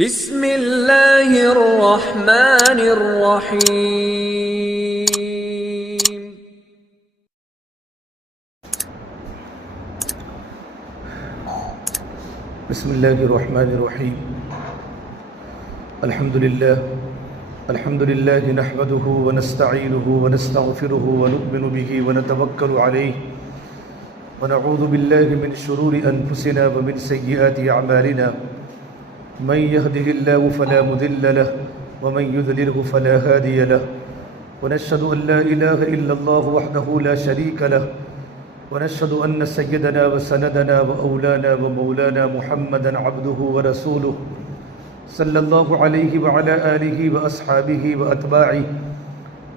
بسم اللہ الرحمن الرحیم۔ بسم اللہ الرحمن الرحیم۔ الحمد للہ نحمده ونستعینه ونستغفره ونؤمن به ونتوکل علیہ ونعوذ باللہ من شرور انفسنا ومن سیئات اعمالنا من يهده الله فلا مضل له ومن يضلله فلا هادي له ونشهد أن لا إله إلا الله وحده لا شريك له ونشهد أن سيدنا وسندنا وأولانا ومولانا محمدا عبده ورسوله صلى الله عليه وعلى آله وأصحابه وأتباعه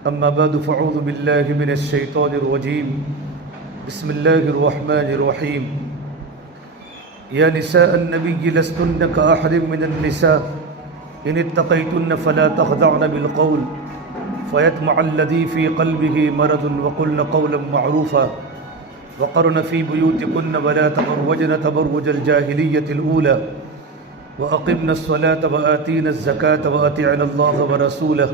أما بعد فأعوذ بالله من الشيطان الرجيم بسم الله الرحمن الرحيم يا نساء النبي لستن كأحد من النساء إن اتقيتن فلا تخضعن بالقول فيطمع الذي في قلبه مرض وقلن قولا معروفا وقرن في بيوتكن ولا تبرجن تبرج الجاهلية الأولى وأقمن الصلاة وآتين الزكاة وأطيعن الله ورسوله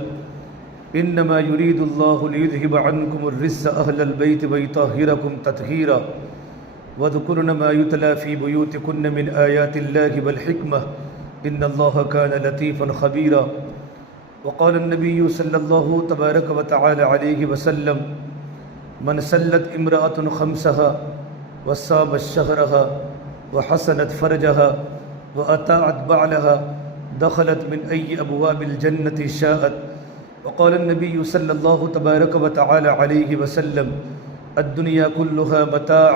إنما يريد الله ليذهب عنكم الرجس أهل البيت ويطهركم تطهيرا وَاذْكُرْنَ مَا يُتْلَى فِي بُيُوتِكُنَّ مِنْ آيَاتِ اللَّهِ وَالْحِكْمَةِ إِنَّ اللَّهَ كَانَ لَطِيفًا خَبِيرًا وقال النبي صلى الله تبارك وتعالى عليه وسلم من سلت امرأة خمسها وصامت شهرها وحسنت فرجها وأطاعت بعلها دخلت من أي أبواب الجنة شاءت وقال النبي صلى الله تبارك وتعالى عليه وسلم الدنيا كلها متاع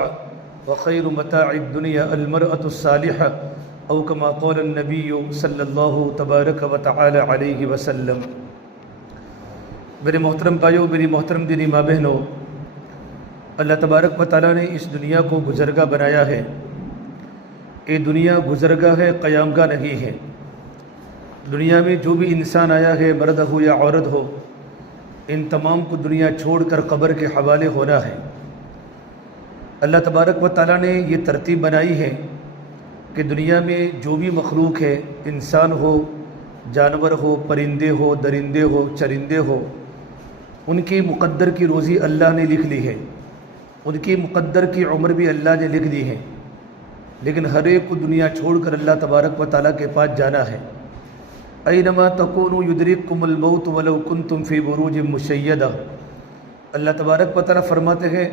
وخير متاع الدنيا المرأة الصالحة او كما قال النبي صلی اللہ تبارک و تعالی علیہ وسلم۔ میرے محترم بھائیوں، میری محترم دینی ماں بہنوں، اللہ تبارک و تعالی نے اس دنیا کو گزرگاہ بنایا ہے۔ یہ دنیا گزرگاہ ہے، قیام گاہ نہیں ہے۔ دنیا میں جو بھی انسان آیا ہے، مرد ہو یا عورت ہو، ان تمام کو دنیا چھوڑ کر قبر کے حوالے ہونا ہے۔ اللہ تبارک و تعالیٰ نے یہ ترتیب بنائی ہے کہ دنیا میں جو بھی مخلوق ہے، انسان ہو، جانور ہو، پرندے ہو، درندے ہو، چرندے ہو، ان کی مقدر کی روزی اللہ نے لکھ لی ہے، ان کی مقدر کی عمر بھی اللہ نے لکھ دی ہے، لیکن ہر ایک کو دنیا چھوڑ کر اللہ تبارک و تعالیٰ کے پاس جانا ہے۔ اینما تکونوا یدرککم الموت ولو کنتم فی بروج مشیدہ۔ اللہ تبارک و تعالیٰ فرماتے ہیں،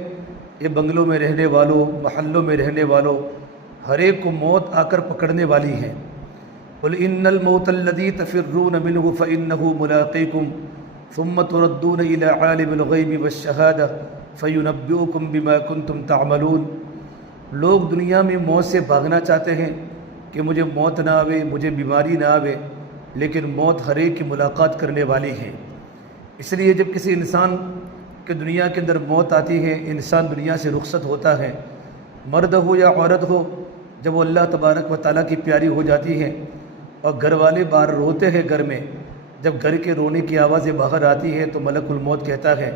یہ بنگلوں میں رہنے والوں، محلوں میں رہنے والوں، ہر ایک کو موت آ کر پکڑنے والی ہے۔ قل ان الموت الذی تفرون منہ فانہ ملاقیکم ثم تردون الی عالم الغیب والشہادہ فینبئکم بما کنتم تعملون۔ لوگ دنیا میں موت سے بھاگنا چاہتے ہیں کہ مجھے موت نہ آوے، مجھے بیماری نہ آوے، لیکن موت ہر ایک کی ملاقات کرنے والی ہے۔ اس لیے جب کسی انسان کہ دنیا کے اندر موت آتی ہے، انسان دنیا سے رخصت ہوتا ہے، مرد ہو یا عورت ہو، جب وہ اللہ تبارک و تعالیٰ کی پیاری ہو جاتی ہے اور گھر والے باہر روتے ہیں گھر میں، جب گھر کے رونے کی آوازیں باہر آتی ہے تو ملک الموت کہتا ہے،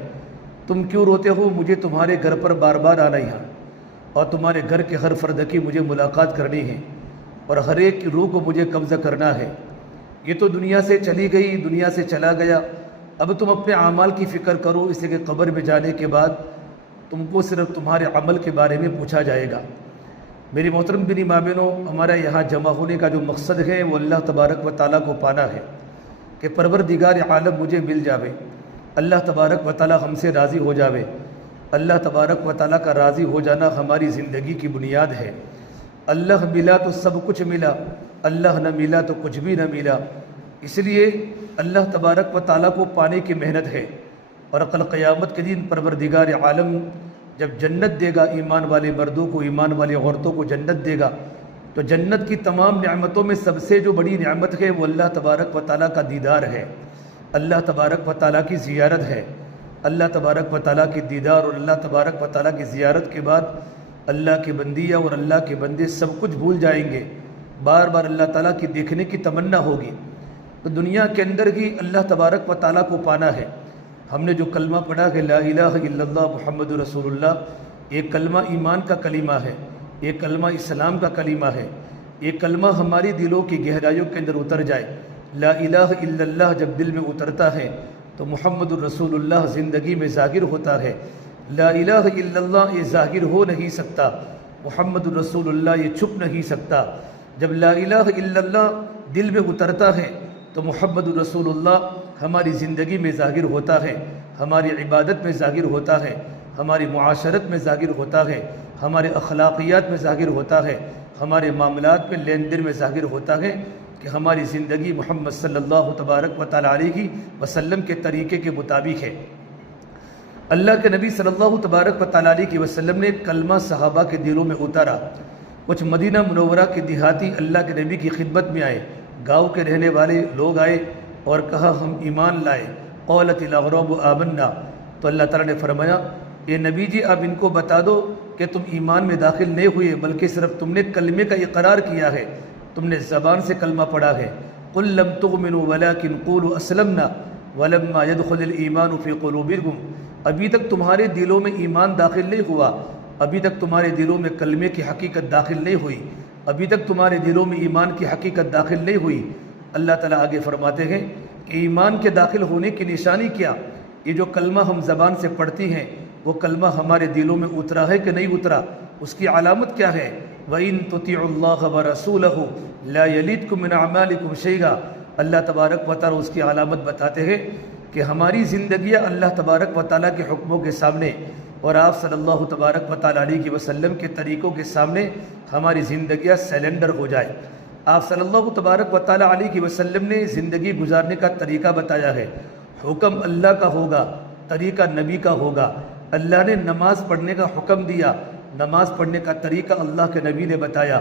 تم کیوں روتے ہو؟ مجھے تمہارے گھر پر بار بار آنا ہے اور تمہارے گھر کے ہر فرد کی مجھے ملاقات کرنی ہے اور ہر ایک کی روح کو مجھے قبضہ کرنا ہے۔ یہ تو دنیا سے چلی گئی، دنیا سے چلا گیا، اب تم اپنے اعمال کی فکر کرو، اس لیے کہ قبر میں جانے کے بعد تم کو صرف تمہارے عمل کے بارے میں پوچھا جائے گا۔ میری محترم دینی ماں بہنوں، ہمارا یہاں جمع ہونے کا جو مقصد ہے وہ اللہ تبارک و تعالیٰ کو پانا ہے کہ پروردگار عالم مجھے مل جاوے، اللہ تبارک و تعالیٰ ہم سے راضی ہو جاوے۔ اللہ تبارک و تعالیٰ کا راضی ہو جانا ہماری زندگی کی بنیاد ہے۔ اللہ ملا تو سب کچھ ملا، اللہ نہ ملا تو کچھ بھی نہ ملا۔ اس لیے اللہ تبارک و تعالیٰ کو پانے کی محنت ہے، اور کل قیامت کے دن پروردگار عالم جب جنت دے گا ایمان والے مردوں کو، ایمان والی عورتوں کو جنت دے گا، تو جنت کی تمام نعمتوں میں سب سے جو بڑی نعمت ہے وہ اللہ تبارک و تعالیٰ کا دیدار ہے، اللہ تبارک و تعالیٰ کی زیارت ہے۔ اللہ تبارک و تعالیٰ کی دیدار اور اللہ تبارک و تعالیٰ کی زیارت کے بعد اللہ کے بندیاں اور اللہ کے بندے سب کچھ بھول جائیں گے، بار بار اللہ تعالیٰ کی دیکھنے کی تمنا ہوگی۔ تو دنیا کے اندر ہی اللہ تبارک و تعالیٰ کو پانا ہے۔ ہم نے جو کلمہ پڑھا کہ لا الہ الا اللہ محمد رسول اللہ، یہ کلمہ ایمان کا کلمہ ہے، یہ کلمہ اسلام کا کلمہ ہے، یہ کلمہ ہماری دلوں کی گہرائیوں کے اندر اتر جائے۔ لا الہ الا اللہ جب دل میں اترتا ہے تو محمد الرسول اللہ زندگی میں ظاہر ہوتا ہے۔ لا الہ الا اللہ یہ ظاہر ہو نہیں سکتا، محمد الرسول اللہ یہ چھپ نہیں سکتا۔ جب لا الہ الا اللہ دل میں اترتا ہے تو محمد الرسول اللہ ہماری زندگی میں ظاہر ہوتا ہے، ہماری عبادت میں ظاہر ہوتا ہے، ہماری معاشرت میں ظاہر ہوتا ہے، ہمارے اخلاقیات میں ظاہر ہوتا ہے، ہمارے معاملات میں لین دین میں ظاہر ہوتا ہے کہ ہماری زندگی محمد صلی اللہ تبارک و تعالیٰ علیہ وسلم کے طریقے کے مطابق ہے۔ اللہ کے نبی صلی اللہ تبارک و تعالیٰ علیہ وسلم نے کلمہ صحابہ کے دلوں میں اتارا۔ کچھ مدینہ منورہ کے دیہاتی اللہ کے نبی کی خدمت میں آئے، گاؤں کے رہنے والے لوگ آئے اور کہا ہم ایمان لائے۔ قالت الاغراب آمنا، تو اللہ تعالیٰ نے فرمایا اے نبی جی آپ ان کو بتا دو کہ تم ایمان میں داخل نہیں ہوئے بلکہ صرف تم نے کلمے کا اقرار کیا ہے، تم نے زبان سے کلمہ پڑھا ہے۔ قل لم تؤمنوا ولكن قولوا اسلمنا ولما يدخل الايمان في قلوبكم، ابھی تک تمہارے دلوں میں ایمان داخل نہیں ہوا، ابھی تک تمہارے دلوں میں کلمے کی حقیقت داخل نہیں ہوئی، ابھی تک تمہارے دلوں میں ایمان کی حقیقت داخل نہیں ہوئی۔ اللہ تعالیٰ آگے فرماتے ہیں کہ ایمان کے داخل ہونے کی نشانی کیا؟ یہ جو کلمہ ہم زبان سے پڑھتی ہیں وہ کلمہ ہمارے دلوں میں اترا ہے کہ نہیں اترا، اس کی علامت کیا ہے؟ وَإِن تُطِيعُوا اللَّهَ وَرَسُولَهُ لَا يَلِدْكُم مِّنْ أَعْمَالِكُمْ شَيْئًا۔ اللہ تبارک و تعالیٰ اس کی علامت بتاتے ہیں کہ ہماری زندگیاں اللہ تبارک و تعالیٰ کے حکموں کے سامنے اور آپ صلی اللہ تبارک و تعالیٰ علیہ وسلم کے طریقوں کے سامنے ہماری زندگیاں سیلنڈر ہو جائے۔ آپ صلی اللہ تبارک و تعالیٰ علیہ وسلم نے زندگی گزارنے کا طریقہ بتایا ہے، حکم اللہ کا ہوگا، طریقہ نبی کا ہوگا۔ اللہ نے نماز پڑھنے کا حکم دیا، نماز پڑھنے کا طریقہ اللہ کے نبی نے بتایا۔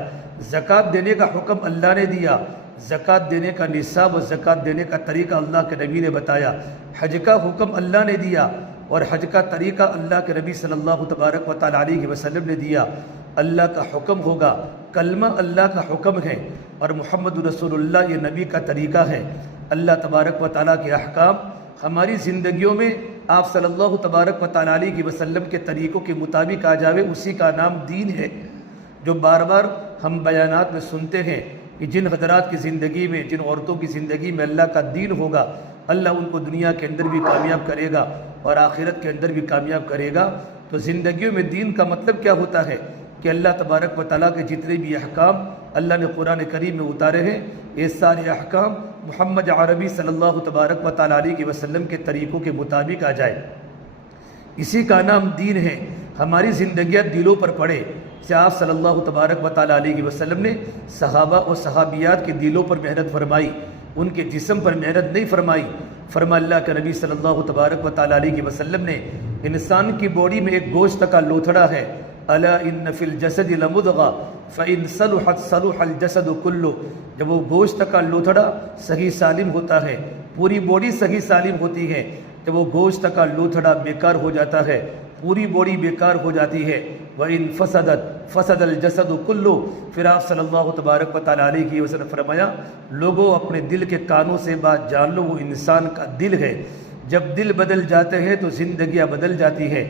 زکوٰۃ دینے کا حکم اللہ نے دیا، زکوٰۃ دینے کا نصاب و زکوٰۃ دینے کا طریقہ اللہ کے نبی نے بتایا۔ حج کا حکم اللہ نے دیا اور حج کا طریقہ اللہ کے نبی صلی اللہ تبارک و تعالیٰ علیہ وسلم نے دیا۔ اللہ کا حکم ہوگا، کلمہ اللہ کا حکم ہے اور محمد رسول اللہ یہ نبی کا طریقہ ہے۔ اللہ تبارک و تعالیٰ کے احکام ہماری زندگیوں میں آپ صلی اللہ تبارک و تعالیٰ علیہ وسلم کے طریقوں کے مطابق آ جاوے، اسی کا نام دین ہے۔ جو بار بار ہم بیانات میں سنتے ہیں کہ جن حضرات کی زندگی میں، جن عورتوں کی زندگی میں اللہ کا دین ہوگا اللہ ان کو دنیا کے اندر بھی کامیاب کرے گا اور آخرت کے اندر بھی کامیاب کرے گا۔ تو زندگیوں میں دین کا مطلب کیا ہوتا ہے کہ اللہ تبارک و تعالیٰ کے جتنے بھی احکام اللہ نے قرآن کریم میں اتارے ہیں یہ سارے احکام محمد عربی صلی اللہ تبارک و تعالیٰ علیہ وسلم کے طریقوں کے مطابق آ جائے، اسی کا نام دین ہے۔ ہماری زندگیاں دلوں پر پڑے، جیسے آپ صلی اللہ تبارک و تعالیٰ علیہ وسلم نے صحابہ اور صحابیات کے دلوں پر محنت فرمائی، ان کے جسم پر محنت نہیں فرمائی۔ فرما اللہ کے نبی صلی اللہ تبارک و تعالیٰ علیہ وسلم نے انسان کی باڈی میں ایک گوشت کا لوتھڑا ہے، الا ان فی الجسد لمضغہ فان صلحت صلح الجسد کلہ، جب وہ گوشت کا لوتھڑا صحیح سالم ہوتا ہے پوری باڈی صحیح سالم ہوتی ہے، جب وہ گوشت کا لوتھڑا بیکار ہو جاتا ہے پوری باڈی بیکار ہو جاتی ہے۔ وَإِن فَسَدَتْ فَسَدَ الْجَسَدُ كُلُّهُ، پھر آپ صلی اللہ تبارک و تعالیٰ علیہ وسلم فرمایا لوگوں اپنے دل کے کانوں سے بات جان لو، وہ انسان کا دل ہے، جب دل بدل جاتے ہیں تو زندگیاں بدل جاتی ہے۔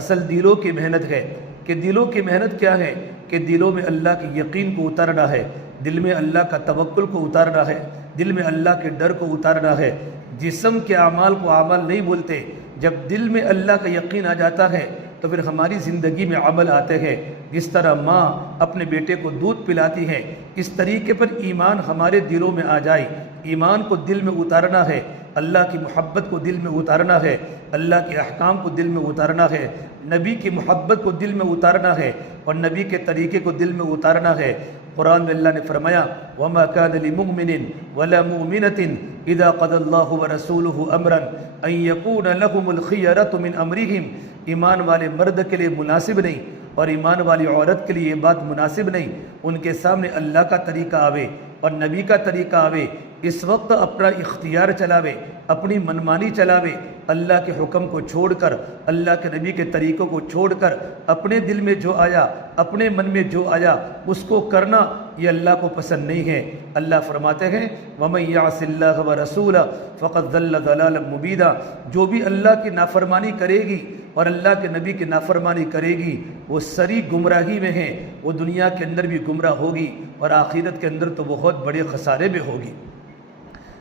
اصل دلوں کی محنت ہے کہ دلوں کی محنت کیا ہے کہ دلوں میں اللہ کی یقین کو اتارنا ہے، دل میں اللہ کا توکل کو اتارنا ہے، دل میں اللہ کے ڈر کو اتارنا ہے۔ جسم کے اعمال کو اعمال نہیں بولتے، جب دل میں اللہ کا یقین آ جاتا ہے تو پھر ہماری زندگی میں عمل آتے ہیں۔ جس طرح ماں اپنے بیٹے کو دودھ پلاتی ہے اس طریقے پر ایمان ہمارے دلوں میں آ جائے۔ ایمان کو دل میں اتارنا ہے، اللہ کی محبت کو دل میں اتارنا ہے، اللہ کے احکام کو دل میں اتارنا ہے، نبی کی محبت کو دل میں اتارنا ہے اور نبی کے طریقے کو دل میں اتارنا ہے۔ قرآن میں اللہ نے فرمایا وَمَا كَانَ لِمُؤْمِنٍ وَلَا مُؤْمِنَةٍ إِذَا قَضَى اللَّهُ وَرَسُولُهُ أَمْرًا أَن يَكُونَ لَهُمُ الْخِيَرَةُ مِنْ أَمْرِهِمْ، ایمان والے مرد کے لیے مناسب نہیں اور ایمان والی عورت کے لیے یہ بات مناسب نہیں، ان کے سامنے اللہ کا طریقہ آوے اور نبی کا طریقہ آوے، اس وقت اپنا اختیار چلاوے، اپنی منمانی چلاوے، اللہ کے حکم کو چھوڑ کر، اللہ کے نبی کے طریقوں کو چھوڑ کر اپنے دل میں جو آیا، اپنے من میں جو آیا اس کو کرنا، یہ اللہ کو پسند نہیں ہے۔ اللہ فرماتے ہیں وَمَن يَعْصِ اللَّهَ وَرَسُولَهُ فَقَدْ ضَلَّ ضَلَالًا مُبِينًا، جو بھی اللہ کی نافرمانی کرے گی اور اللہ کے نبی کی نافرمانی کرے گی وہ سری گمراہی میں ہے، وہ دنیا کے اندر بھی گمراہ ہوگی اور آخرت کے اندر تو بہت بڑے خسارے میں ہوگی۔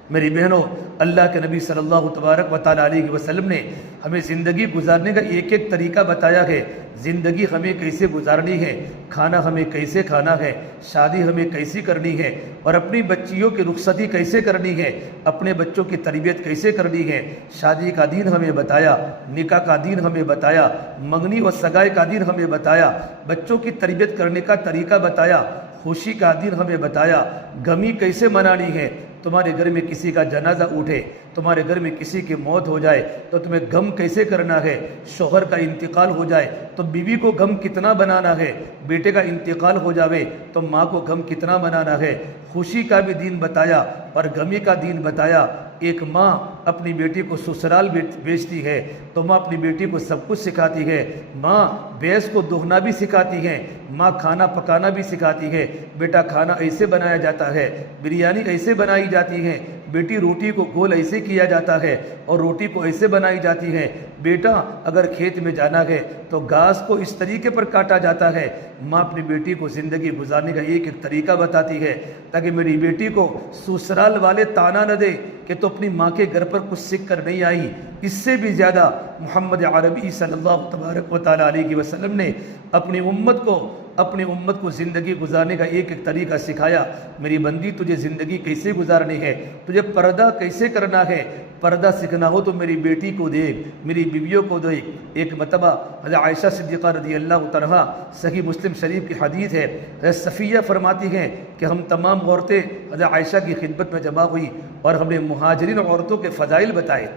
میری بہنوں، اللہ کے نبی صلی اللہ تبارک و تعالیٰ علیہ وسلم نے ہمیں زندگی گزارنے کا ایک ایک طریقہ بتایا ہے۔ زندگی ہمیں کیسے گزارنی ہے، کھانا ہمیں کیسے کھانا ہے، شادی ہمیں کیسی کرنی ہے، اور اپنی بچیوں کی رخصتی کیسے کرنی ہے، اپنے بچوں کی تربیت کیسے کرنی ہے۔ شادی کا دین ہمیں بتایا، نکاح کا دین ہمیں بتایا، منگنی اور سگائی کا دین ہمیں بتایا، بچوں کی تربیت کرنے کا طریقہ بتایا، خوشی کا دین ہمیں بتایا، غمی کیسے منانی ہے۔ تمہارے گھر میں کسی کا جنازہ اٹھے، تمہارے گھر میں کسی کی موت ہو جائے تو تمہیں غم کیسے کرنا ہے۔ شوہر کا انتقال ہو جائے تو بیوی کو غم کتنا بنانا ہے، بیٹے کا انتقال ہو جاوے تو ماں کو غم کتنا بنانا ہے۔ خوشی کا بھی دین بتایا اور غمی کا دین بتایا۔ ایک ماں اپنی بیٹی کو سسرال بیچتی ہے تو ماں اپنی بیٹی کو سب کچھ سکھاتی ہے۔ ماں بھینس کو دہنا بھی سکھاتی ہے، ماں کھانا پکانا بھی سکھاتی ہے۔ بیٹا کھانا ایسے بنایا جاتا ہے، بریانی ایسے بنائی جاتی ہے، بیٹی روٹی کو گول ایسے کیا جاتا ہے اور روٹی کو ایسے بنائی جاتی ہے۔ بیٹا اگر کھیت میں جانا ہے تو گھاس کو اس طریقے پر کاٹا جاتا ہے۔ ماں اپنی بیٹی کو زندگی گزارنے کا ایک ایک طریقہ بتاتی ہے تاکہ میری بیٹی کو سسرال والے تانا نہ دے کہ تو اپنی ماں کے گھر پر کچھ سیکھ کر نہیں آئی۔ اس سے بھی زیادہ محمد عربی صلی اللہ تبارک و تعالیٰ علیہ وسلم نے اپنی امت کو زندگی گزارنے کا ایک ایک طریقہ سکھایا۔ میری بندی، تجھے زندگی کیسے گزارنی ہے، تجھے پردہ کیسے کرنا ہے۔ پردہ سیکھنا ہو تو میری بیٹی کو دیکھ، میری بیویوں کو دیکھ۔ ایک مرتبہ حضرت عائشہ صدیقہ رضی اللہ عنہا، صحیح مسلم شریف کی حدیث ہے، حضرت صفیہ فرماتی ہیں کہ ہم تمام عورتیں حضرت عائشہ کی خدمت میں جمع ہوئی اور ہم نے مہاجرین عورتوں کے فضائل بتائے۔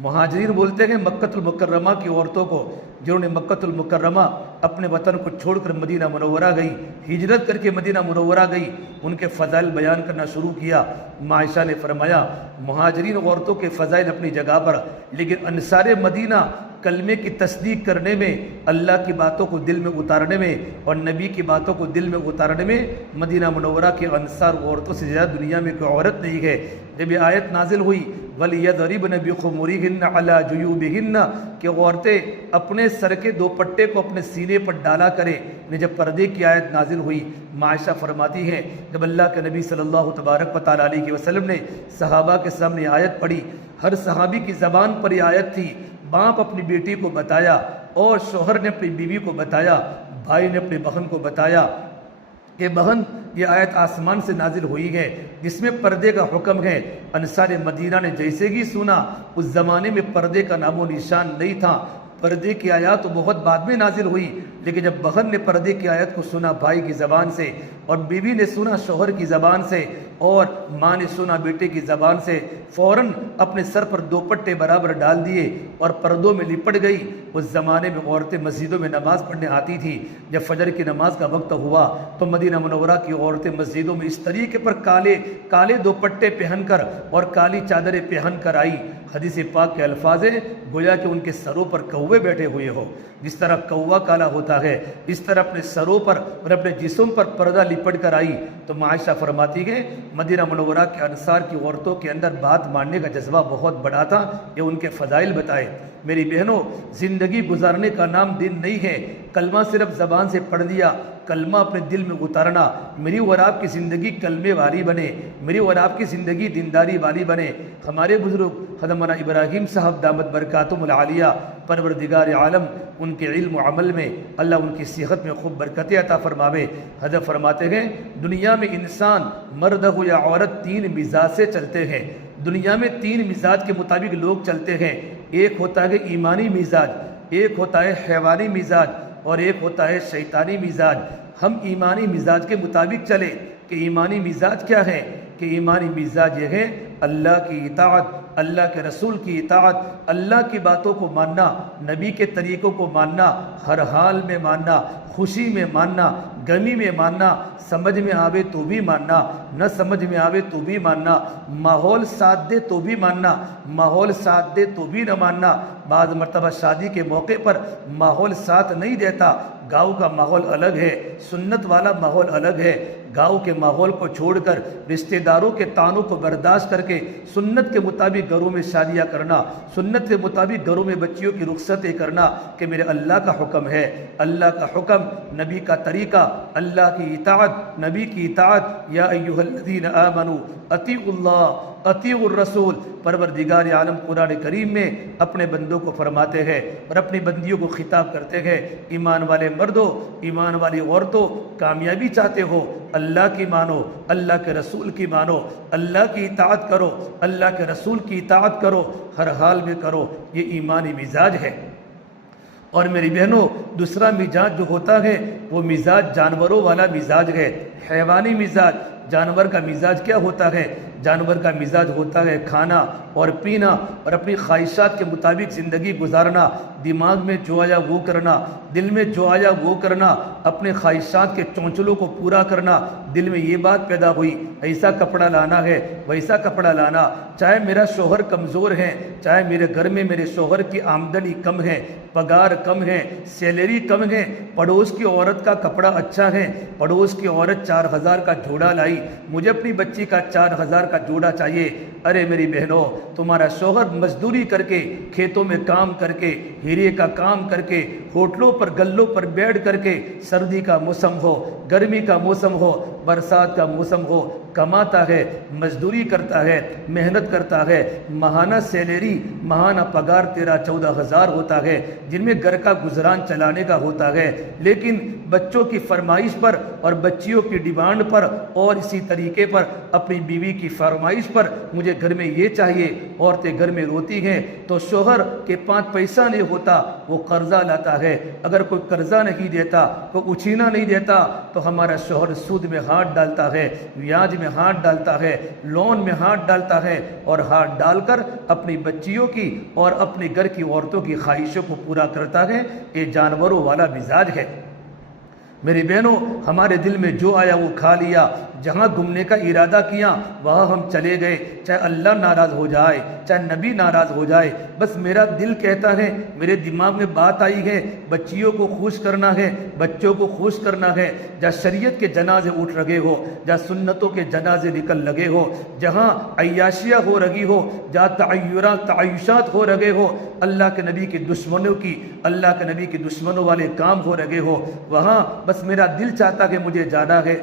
مہاجرین بولتے ہیں مکۃ المکرمہ کی عورتوں کو، جنہوں نے مکۃ المکرمہ اپنے وطن کو چھوڑ کر مدینہ منورہ گئی، ہجرت کر کے مدینہ منورہ گئی، ان کے فضائل بیان کرنا شروع کیا۔ عائشہ نے فرمایا مہاجرین عورتوں کے فضائل اپنی جگہ پر، لیکن انصار مدینہ کلمے کی تصدیق کرنے میں، اللہ کی باتوں کو دل میں اتارنے میں اور نبی کی باتوں کو دل میں اتارنے میں مدینہ منورہ کے انصار عورتوں سے زیادہ دنیا میں کوئی عورت نہیں ہے۔ جب یہ آیت نازل ہوئی وَلْيَضْرِبْنَ بِخُمُرِهِنَّ عَلَى جُيُوبِهِنَّ کہ عورتیں اپنے سر کے دوپٹے کو اپنے سینے پر ڈالا کریں، جب پردے کی آیت نازل ہوئی، عائشہ فرماتی ہیں جب اللہ کے نبی صلی اللہ تبارک و تعالیٰ علیہ وسلم نے صحابہ کے سامنے آیت پڑھی، ہر صحابی کی زبان پر یہ آیت تھی۔ باپ اپنی بیٹی کو بتایا اور شوہر نے اپنی بیوی کو بتایا، بھائی نے اپنی بہن کو بتایا کہ بہن یہ آیت آسمان سے نازل ہوئی ہے جس میں پردے کا حکم ہے۔ انصار مدینہ نے جیسے ہی سنا، اس زمانے میں پردے کا نام و نشان نہیں تھا، پردے کی آیات تو بہت بعد میں نازل ہوئی، لیکن جب بہن نے پردے کی آیت کو سنا بھائی کی زبان سے، اور بیوی نے سنا شوہر کی زبان سے، اور ماں نے سنا بیٹے کی زبان سے، فوراً اپنے سر پر دوپٹے برابر ڈال دیے اور پردوں میں لپٹ گئی۔ اس زمانے میں عورتیں مسجدوں میں نماز پڑھنے آتی تھی۔ جب فجر کی نماز کا وقت ہوا تو مدینہ منورہ کی عورتیں مسجدوں میں اس طریقے پر کالے دوپٹے پہن کر اور کالی چادریں پہن کر آئی۔ حدیث پاک کے الفاظ ہیں گویا کہ ان کے سروں پر کوے بیٹھے ہوئے ہو۔ جس طرح کوا کالا ہوتا ہے اس طرح اپنے سروں پر اور اپنے جسم پر پردہ لپٹ کر آئی۔ تو عائشہ فرماتی ہے مدینہ منورہ کے انصار کی عورتوں کے اندر بات ماننے کا جذبہ بہت بڑا تھا، یہ ان کے فضائل بتائے۔ میری بہنوں، زندگی گزارنے کا نام دین نہیں ہے کلمہ صرف زبان سے پڑھ لیا، کلمہ اپنے دل میں اتارنا۔ میری اور آپ کی زندگی کلمے والی بنے، میری اور آپ کی زندگی دینداری والی بنے۔ ہمارے بزرگ حضرت مولانا ابراہیم صاحب دامت برکاتہم العالیہ، پروردگار عالم ان کے علم و عمل میں اللہ ان کی صحت میں خوب برکتیں عطا فرماوے۔ حضرت فرماتے ہیں دنیا میں انسان مرد ہو یا عورت 3 مزاج سے چلتے ہیں۔ دنیا میں 3 مزاج کے مطابق لوگ چلتے ہیں۔ ایک ہوتا ہے ایمانی مزاج، ایک ہوتا ہے حیوانی مزاج، اور ایک ہوتا ہے شیطانی مزاج۔ ہم ایمانی مزاج کے مطابق چلے کہ ایمانی مزاج کیا ہے؟ کہ ایمانی مزاج یہ ہے اللہ کی اطاعت، اللہ کے رسول کی اطاعت، اللہ کی باتوں کو ماننا، نبی کے طریقوں کو ماننا، ہر حال میں ماننا، خوشی میں ماننا، غمی میں ماننا، سمجھ میں آوے تو بھی ماننا، نہ سمجھ میں آوے تو بھی ماننا، ماحول ساتھ دے تو بھی ماننا، ماحول ساتھ دے تو بھی نہ ماننا۔ بعض مرتبہ شادی کے موقع پر ماحول ساتھ نہیں دیتا، گاؤں کا ماحول الگ ہے، سنت والا ماحول الگ ہے، گاؤں کے ماحول کو چھوڑ کر رشتہ داروں کے طعنوں کو برداشت کر کے سنت کے مطابق گھروں میں شادیاں کرنا، سنت کے مطابق گھروں میں بچیوں کی رخصتیں کرنا کہ میرے اللہ کا حکم ہے، اللہ کا حکم، نبی کا طریقہ، اللہ کی اطاعت، نبی کی اطاعت۔ یا ایھا الذین آمنوا اطیعوا اللہ اطیعوا الرسول۔ پروردگار عالم قرآن کریم میں اپنے بندوں کو فرماتے ہیں اور اپنی بندیوں کو خطاب کرتے ہیں، ایمان والے مردوں، ایمان والی عورتوں، کامیابی چاہتے ہو اللہ کی مانو، اللہ کے رسول کی مانو، اللہ کی اطاعت کرو، اللہ کے رسول کی اطاعت کرو، ہر حال میں کرو، یہ ایمانی مزاج ہے۔ اور میری بہنوں، دوسرا مزاج جو ہوتا ہے وہ مزاج جانوروں والا مزاج ہے، حیوانی مزاج۔ جانور کا مزاج کیا ہوتا ہے؟ جانور کا مزاج ہوتا ہے کھانا اور پینا اور اپنی خواہشات کے مطابق زندگی گزارنا، دماغ میں جو آیا وہ کرنا، دل میں جو آیا وہ کرنا، اپنے خواہشات کے چونچلوں کو پورا کرنا۔ دل میں یہ بات پیدا ہوئی ایسا کپڑا لانا ہے، ویسا کپڑا لانا، چاہے میرا شوہر کمزور ہے، چاہے میرے گھر میں میرے شوہر کی آمدنی کم ہے، پگار کم ہے، سیلری کم ہے، پڑوس کی عورت کا کپڑا اچھا ہے، پڑوس کی عورت 4000 کا جوڑا لائی، مجھے اپنی بچی کا 4000 کا جوڑا چاہیے۔ ارے میری بہنوں، تمہارا شوہر مزدوری کر کے، کھیتوں میں کام کر کے، ہیرے کا کام کر کے، ہوٹلوں پر گلوں پر بیٹھ کر کے، سردی کا موسم ہو، گرمی کا موسم ہو، برسات کا موسم ہو، کماتا ہے، مزدوری کرتا ہے، محنت کرتا ہے، ماہانہ سیلری، ماہانہ پگار 13-14 ہزار ہوتا ہے، جن میں گھر کا گزران چلانے کا ہوتا ہے، لیکن بچوں کی فرمائش پر اور بچیوں کی ڈیمانڈ پر اور اسی طریقے پر اپنی بیوی کی فرمائش پر مجھے گھر میں یہ چاہیے، عورتیں گھر میں روتی ہیں تو شوہر کے 5 پیسہ نہیں ہوتا، وہ قرضہ لاتا ہے، اگر کوئی قرضہ نہیں دیتا، کوئی اچھینا نہیں دیتا تو ہمارا شوہر سود میں ہاتھ ڈالتا ہے، بیاج میں ہاتھ ڈالتا ہے، لون میں ہاتھ ڈالتا ہے، اور ہاتھ ڈال کر اپنی بچیوں کی اور اپنے گھر کی عورتوں کی خواہشوں کو پورا کرتا ہے۔ یہ جانوروں والا مزاج ہے۔ میری بہنوں، ہمارے دل میں جو آیا وہ کھا لیا، جہاں گھومنے کا ارادہ کیا وہاں ہم چلے گئے، چاہے اللہ ناراض ہو جائے، چاہے نبی ناراض ہو جائے، بس میرا دل کہتا ہے، میرے دماغ میں بات آئی ہے، بچیوں کو خوش کرنا ہے، بچوں کو خوش کرنا ہے، جہاں شریعت کے جنازے اٹھ رہے ہو، جہاں سنتوں کے جنازے نکل لگے ہو، جہاں عیاشیاں ہو رہی ہو، جہاں تعیشات ہو رہے ہو، اللہ کے نبی کے دشمنوں کی، اللہ کے نبی کے دشمنوں والے کام ہو رہے ہو، وہاں بس میرا دل چاہتا کہ مجھے جانا ہے،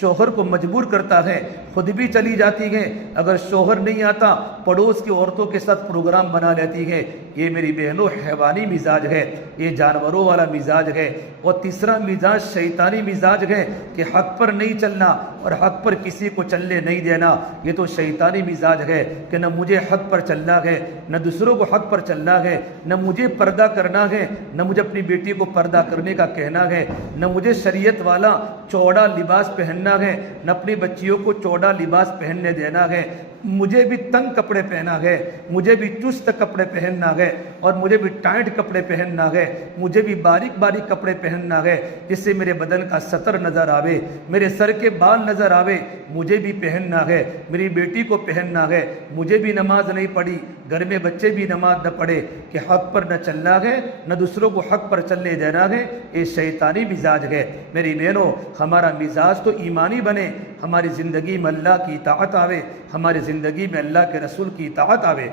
شوہر کو مجبور کرتا ہے، خود بھی چلی جاتی ہے، اگر شوہر نہیں آتا پڑوس کی عورتوں کے ساتھ پروگرام بنا لیتی ہے۔ یہ میری بہنوں حیوانی مزاج ہے، یہ جانوروں والا مزاج ہے۔ اور تیسرا مزاج شیطانی مزاج ہے کہ حق پر نہیں چلنا اور حق پر کسی کو چلنے نہیں دینا، یہ تو شیطانی مزاج ہے کہ نہ مجھے حق پر چلنا ہے، نہ دوسروں کو حق پر چلنا ہے، نہ مجھے پردہ کرنا ہے، نہ مجھے اپنی بیٹی کو پردہ کرنے کا کہنا ہے، نہ مجھے شریعت والا چوڑا لباس پہننا ہے، نہ اپنی بچیوں کو چوڑا لباس پہننے دینا ہے، مجھے بھی تنگ کپڑے پہنا ہے، مجھے بھی چست کپڑے پہننا ہے، اور مجھے بھی ٹائٹ کپڑے پہننا ہے، مجھے بھی باریک باریک کپڑے پہننا ہے جس سے میرے بدن کا سطر نظر آوے، میرے سر کے بال نظر آوے، مجھے بھی پہننا ہے، میری بیٹی کو پہننا ہے، مجھے بھی نماز نہیں پڑھی، گھر میں بچے بھی نماز نہ پڑھے، کہ حق پر نہ چلنا ہے، نہ دوسروں کو حق پر چلنے دینا ہے، یہ شیطانی مزاج ہے۔ میری بہنوں، ہمارا مزاج تو ایمانی بنے، ہماری زندگی میں اللہ کی اطاعت آوے، ہماری زندگی میں اللہ کے رسول کی اطاعت آوے۔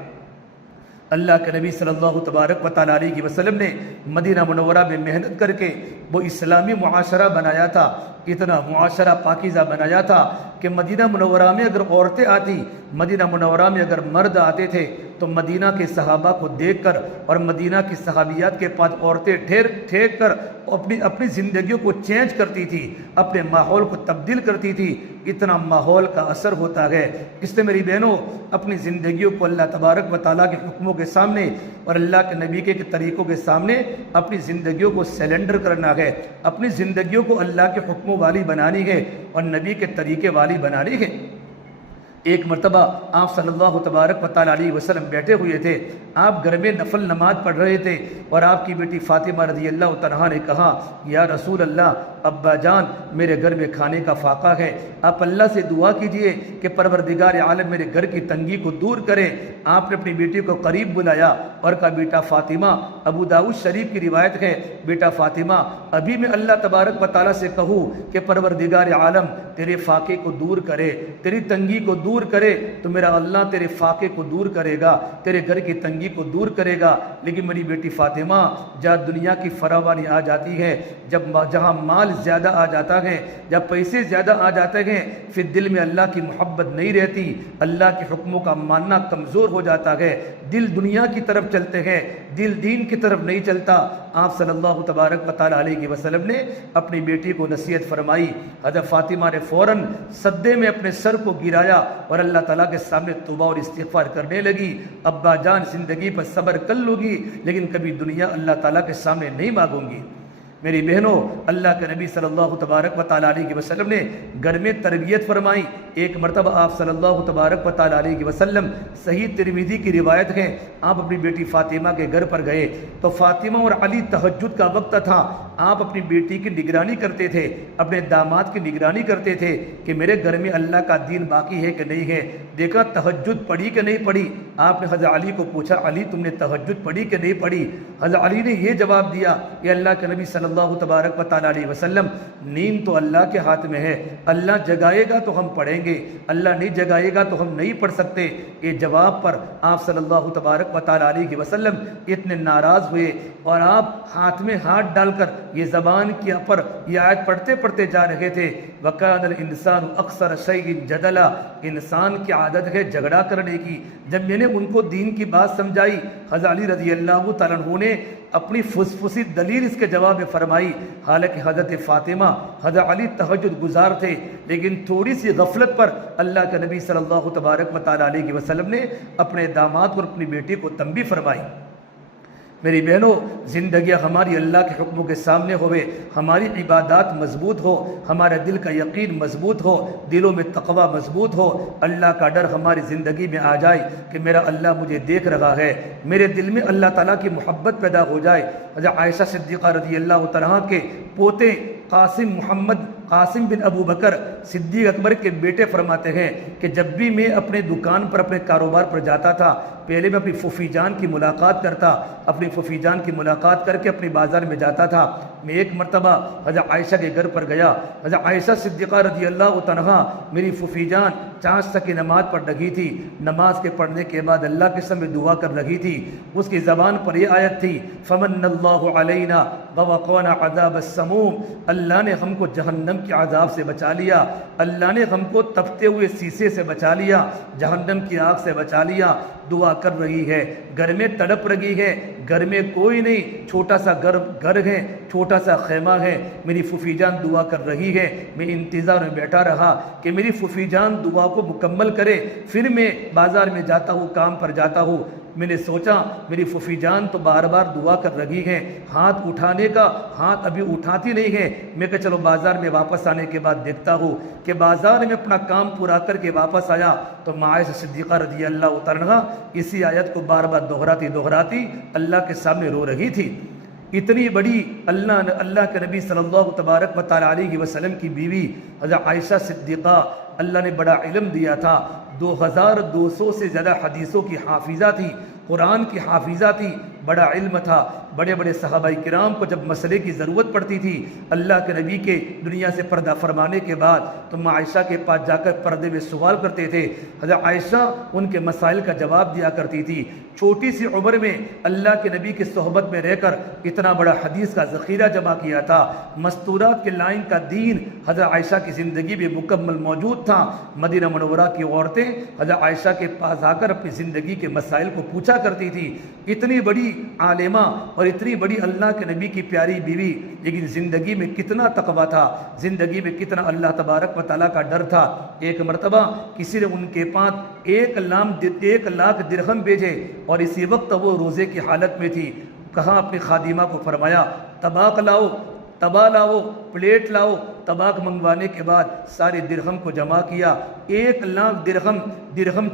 اللہ کے نبی صلی اللہ تبارک و تعالیٰ علیہ وسلم نے مدینہ منورہ میں محنت کر کے وہ اسلامی معاشرہ بنایا تھا، اتنا معاشرہ پاکیزہ بنایا تھا کہ مدینہ منورہ میں اگر عورتیں آتی، مدینہ منورہ میں اگر مرد آتے تھے تو مدینہ کے صحابہ کو دیکھ کر اور مدینہ کی صحابیات کے پاس عورتیں ٹھہر کر اپنی زندگیوں کو چینج کرتی تھی، اپنے ماحول کو تبدیل کرتی تھی، اتنا ماحول کا اثر ہوتا ہے۔ اس لیے میری بہنوں، اپنی زندگیوں کو اللہ تبارک و تعالیٰ کے حکموں کے سامنے اور اللہ کے نبی کے طریقوں کے سامنے اپنی زندگیوں کو سیلنڈر کرنا ہے، اپنی زندگیوں کو اللہ کے حکموں والی بنانی ہے اور نبی کے طریقے والی بنانی ہے۔ ایک مرتبہ آپ صلی اللہ تبارک و تعالیٰ علیہ وسلم بیٹھے ہوئے تھے، آپ گھر میں نفل نماز پڑھ رہے تھے، اور آپ کی بیٹی فاطمہ رضی اللہ عنہا نے کہا، یا رسول اللہ، ابا جان میرے گھر میں کھانے کا فاقہ ہے، آپ اللہ سے دعا کیجئے کہ پروردگار عالم میرے گھر کی تنگی کو دور کرے۔ آپ نے اپنی بیٹی کو قریب بلایا اور کہا بیٹا فاطمہ، ابو داؤد شریف کی روایت ہے، بیٹا فاطمہ ابھی میں اللہ تبارک و تعالیٰ سے کہوں کہ پروردگار عالم تیرے فاقے کو دور کرے، تیری تنگی کو دور کرے تو میرا اللہ تیرے فاقے کو دور کرے گا، تیرے گھر کی تنگی کو دور کرے گا۔ لیکن میری بیٹی فاطمہ جہاں دنیا کی فراوانی آ جاتی ہے، جہاں مال زیادہ آ جاتا ہے، جب پیسے زیادہ آ جاتے ہیں، پھر دل میں اللہ کی محبت نہیں رہتی، اللہ کے حکموں کا ماننا کمزور ہو جاتا ہے، دل دنیا کی طرف چلتے ہیں، دل دین کی طرف نہیں چلتا۔ آپ صلی اللہ تبارک و تعالیٰ علیہ وسلم نے اپنی بیٹی کو نصیحت فرمائی۔ حضرت فاطمہ نے فوراً سجدے میں اپنے سر کو گرایا اور اللہ تعالیٰ کے سامنے توبہ اور استغفار کرنے لگی، ابا جان زندگی پر صبر کر لوں گی لیکن کبھی دنیا اللہ تعالیٰ کے سامنے نہیں مانگوں گی۔ میری بہنوں، اللہ کے نبی صلی اللہ تبارک و تعالیٰ علیہ وسلم نے گھر میں تربیت فرمائی۔ ایک مرتبہ آپ صلی اللہ تبارک و تعالیٰ علیہ وسلم، صحیح ترمذی کی روایت ہے، آپ اپنی بیٹی فاطمہ کے گھر پر گئے تو فاطمہ اور علی تہجد کا وقت تھا، آپ اپنی بیٹی کی نگرانی کرتے تھے، اپنے داماد کی نگرانی کرتے تھے کہ میرے گھر میں اللہ کا دین باقی ہے کہ نہیں ہے۔ دیکھا تہجد پڑھی کہ نہیں پڑھی، آپ نے حضرت علی کو پوچھا علی تم نے تہجد پڑھی کہ نہیں پڑھی؟ حضرت علی نے یہ جواب دیا کہ اللہ کے نبی صلی اللہ تبارک و تعالیٰ علیہ وسلم، نیند تو اللہ کے ہاتھ میں ہے، اللہ جگائے گا تو ہم پڑھیں گے، اللہ نہیں جگائے گا تو ہم نہیں پڑھ سکتے۔ یہ جواب پر آپ صلی اللہ تبارک و تعالیٰ علیہ وسلم اتنے ناراض ہوئے اور آپ ہاتھ میں ہاتھ ڈال کر یہ زبان کی پر یہ آیت پڑھتے پڑھتے جا رہے تھے، وَكَانَ الْإِنسَانُ أَكْثَرَ شَيْءٍ جَدَلًا، انسان کی عادت ہے جھگڑا کرنے کی۔ جب میں نے ان کو دین کی بات سمجھائی، حضرت علی رضی اللہ تعالیٰ عنہ نے اپنی فسفسی دلیل اس کے جواب میں فرمائی۔ حالانکہ حضرت فاطمہ، حضرت علی تہجد گزار تھے، لیکن تھوڑی سی غفلت پر اللہ کے نبی صلی اللہ تبارک و تعالیٰ علیہ وسلم نے اپنے داماد اور اپنی بیٹی کو تنبیہ فرمائی۔ میری بہنوں، زندگیاں ہماری اللہ کے حکموں کے سامنے ہوئے، ہماری عبادات مضبوط ہو، ہمارے دل کا یقین مضبوط ہو، دلوں میں تقوی مضبوط ہو، اللہ کا ڈر ہماری زندگی میں آ جائے کہ میرا اللہ مجھے دیکھ رہا ہے، میرے دل میں اللہ تعالیٰ کی محبت پیدا ہو جائے۔ حضرت عائشہ صدیقہ رضی اللہ تعالیٰ کے پوتے قاسم بن ابو بکر صدیق اکبر کے بیٹے فرماتے ہیں کہ جب بھی میں اپنے دکان پر اپنے کاروبار پر جاتا تھا، پہلے میں اپنی پھوپھی جان کی ملاقات کرتا، اپنی پھوپھی جان کی ملاقات کر کے اپنے بازار میں جاتا تھا۔ میں ایک مرتبہ حضرت عائشہ کے گھر پر گیا، حضرت عائشہ صدیقہ رضی اللہ عنہا میری پھوپھی جان 5 تک کی نماز پڑھ رہی تھی، نماز کے پڑھنے کے بعد اللہ کے سامنے دعا کر رہی تھی، اس کی زبان پر یہ آیت تھی، فمن اللہ علینا ووقانا عذاب السموم، اللہ نے ہم کو جہنم کے عذاب سے بچا لیا، اللہ نے ہم کو تپتے ہوئے سیسے سے بچا لیا، جہنم کی آگ سے بچا لیا۔ دعا کر رہی ہے، گھر میں تڑپ رہی ہے، گھر میں کوئی نہیں، چھوٹا سا گھر ہے، چھوٹا سا خیمہ ہے، میری پھوپھی جان دعا کر رہی ہے۔ میں انتظار میں بیٹھا رہا کہ میری پھوپھی جان دعا کو مکمل کرے، پھر میں بازار میں جاتا ہوں، کام پر جاتا ہوں۔ میں نے سوچا میری پھوپھی جان تو بار بار دعا کر رہی ہے، ہاتھ اٹھانے کا ہاتھ ابھی اٹھاتی نہیں ہے۔ میں کہ چلو بازار میں واپس آنے کے بعد دیکھتا ہوں کہ بازار میں اپنا کام پورا کر کے واپس آیا تو عائشہ صدیقہ رضی اللہ تعالیٰ اسی آیت کو بار بار دہراتی اللہ کے سامنے رو رہی تھی۔ اتنی بڑی اللہ کے نبی صلی اللہ تبارک و تعالیٰ علیہ وسلم کی بیوی حضرت عائشہ صدیقہ، اللہ نے بڑا علم دیا تھا، 2200 سے زیادہ حدیثوں کی حافظہ تھی، قرآن کی حافظہ تھی، بڑا علم تھا۔ بڑے بڑے صحابہ کرام کو جب مسئلے کی ضرورت پڑتی تھی اللہ کے نبی کے دنیا سے پردہ فرمانے کے بعد تو عائشہ کے پاس جا کر پردے میں سوال کرتے تھے، حضرت عائشہ ان کے مسائل کا جواب دیا کرتی تھی۔ چھوٹی سی عمر میں اللہ کے نبی کی صحبت میں رہ کر اتنا بڑا حدیث کا ذخیرہ جمع کیا تھا، مستورات کے لائن کا دین حضرت عائشہ کی زندگی میں مکمل موجود تھا۔ مدینہ منورہ کی عورتیں حضرت عائشہ کے پاس آ کر اپنی زندگی کے مسائل کو پوچھا کرتی تھی۔ اتنی بڑی عالمہ اور اتنی بڑی اللہ کے نبی کی پیاری بیوی، لیکن زندگی میں کتنا تقویٰ تھا، زندگی میں کتنا اللہ تبارک و تعالیٰ کا ڈر تھا۔ ایک مرتبہ کسی نے ان کے پاس 1 لاکھ درہم بھیجے اور اسی وقت وہ روزے کی حالت میں تھی، کہا اپنی خادمہ کو فرمایا تباہ لاؤ پلیٹ لاؤ۔ طباق منگوانے کے بعد سارے درہم کو جمع کیا۔ 1,00,000 درہم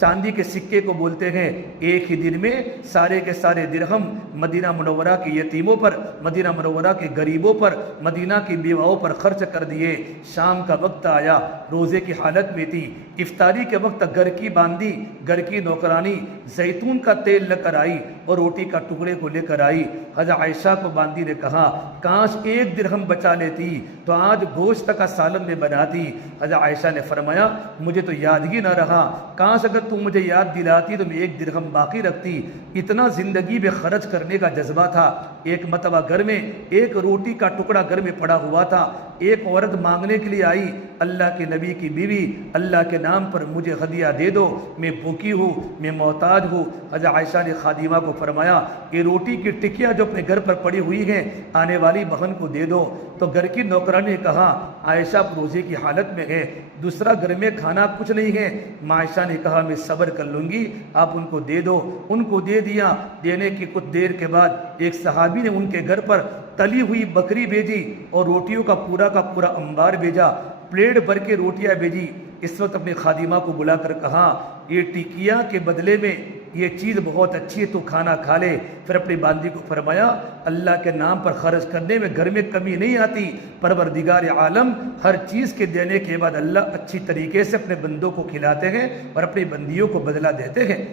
چاندی کے سکے کو بولتے ہیں۔ ایک ہی دن میں سارے کے سارے درہم مدینہ منورہ کے یتیموں پر، مدینہ منورہ کے غریبوں پر، مدینہ کی بیواؤں پر خرچ کر دیے۔ شام کا وقت آیا، روزے کی حالت میں تھی، افطاری کے وقت گھر کی باندھی، گھر کی نوکرانی زیتون کا تیل لے کر آئی اور روٹی کا ٹکڑے کو لے کر آئی۔ حضرت عائشہ کو باندھی نے کہا کاش 1 درہم بچا لیتی تو آج گوشت کا سالن میں بناتی۔ حضرت عائشہ نے فرمایا مجھے تو یاد ہی نہ رہا، کاش اگر تم مجھے یاد دلاتی تو میں 1 درہم باقی رکھتی۔ اتنا زندگی میں خرچ کرنے کا جذبہ تھا۔ ایک مرتبہ گھر میں ایک روٹی کا ٹکڑا گھر میں پڑا ہوا تھا، ایک عورت مانگنے کے لیے آئی، اللہ کے نبی کی بیوی اللہ کے نام پر مجھے ہدیہ دے دو، میں بھوکی ہوں، میں محتاج ہوں۔ حضرت عائشہ نے خادمہ کو فرمایا یہ روٹی کی ٹکیاں جو اپنے گھر پر پڑی ہوئی ہیں آنے والی بہن کو دے دو۔ تو گھر کی نوکرانی نے کہا عائشہ روزے کی حالت میں ہے، دوسرا گھر میں کھانا کچھ نہیں ہے۔ عائشہ نے کہا میں صبر کر لوں گی، آپ ان کو دے دو۔ ان کو دے دیا۔ دینے کی کچھ دیر کے بعد ایک صحابی نے ان کے گھر پر تلی ہوئی بکری بھیجی اور روٹیوں کا پورا انبار بھیجا، پلیٹ بھر کے روٹیاں بھیجی۔ اس وقت اپنے خادمہ کو بلا کر کہا یہ ٹکیا کے بدلے میں یہ چیز بہت اچھی ہے، تو کھانا کھا لے۔ پھر اپنی باندھی کو فرمایا اللہ کے نام پر خرچ کرنے میں گھر میں کمی نہیں آتی، پروردگار عالم ہر چیز کے دینے کے بعد اللہ اچھی طریقے سے اپنے بندوں کو کھلاتے ہیں اور اپنی بندیوں کو بدلہ دیتے ہیں۔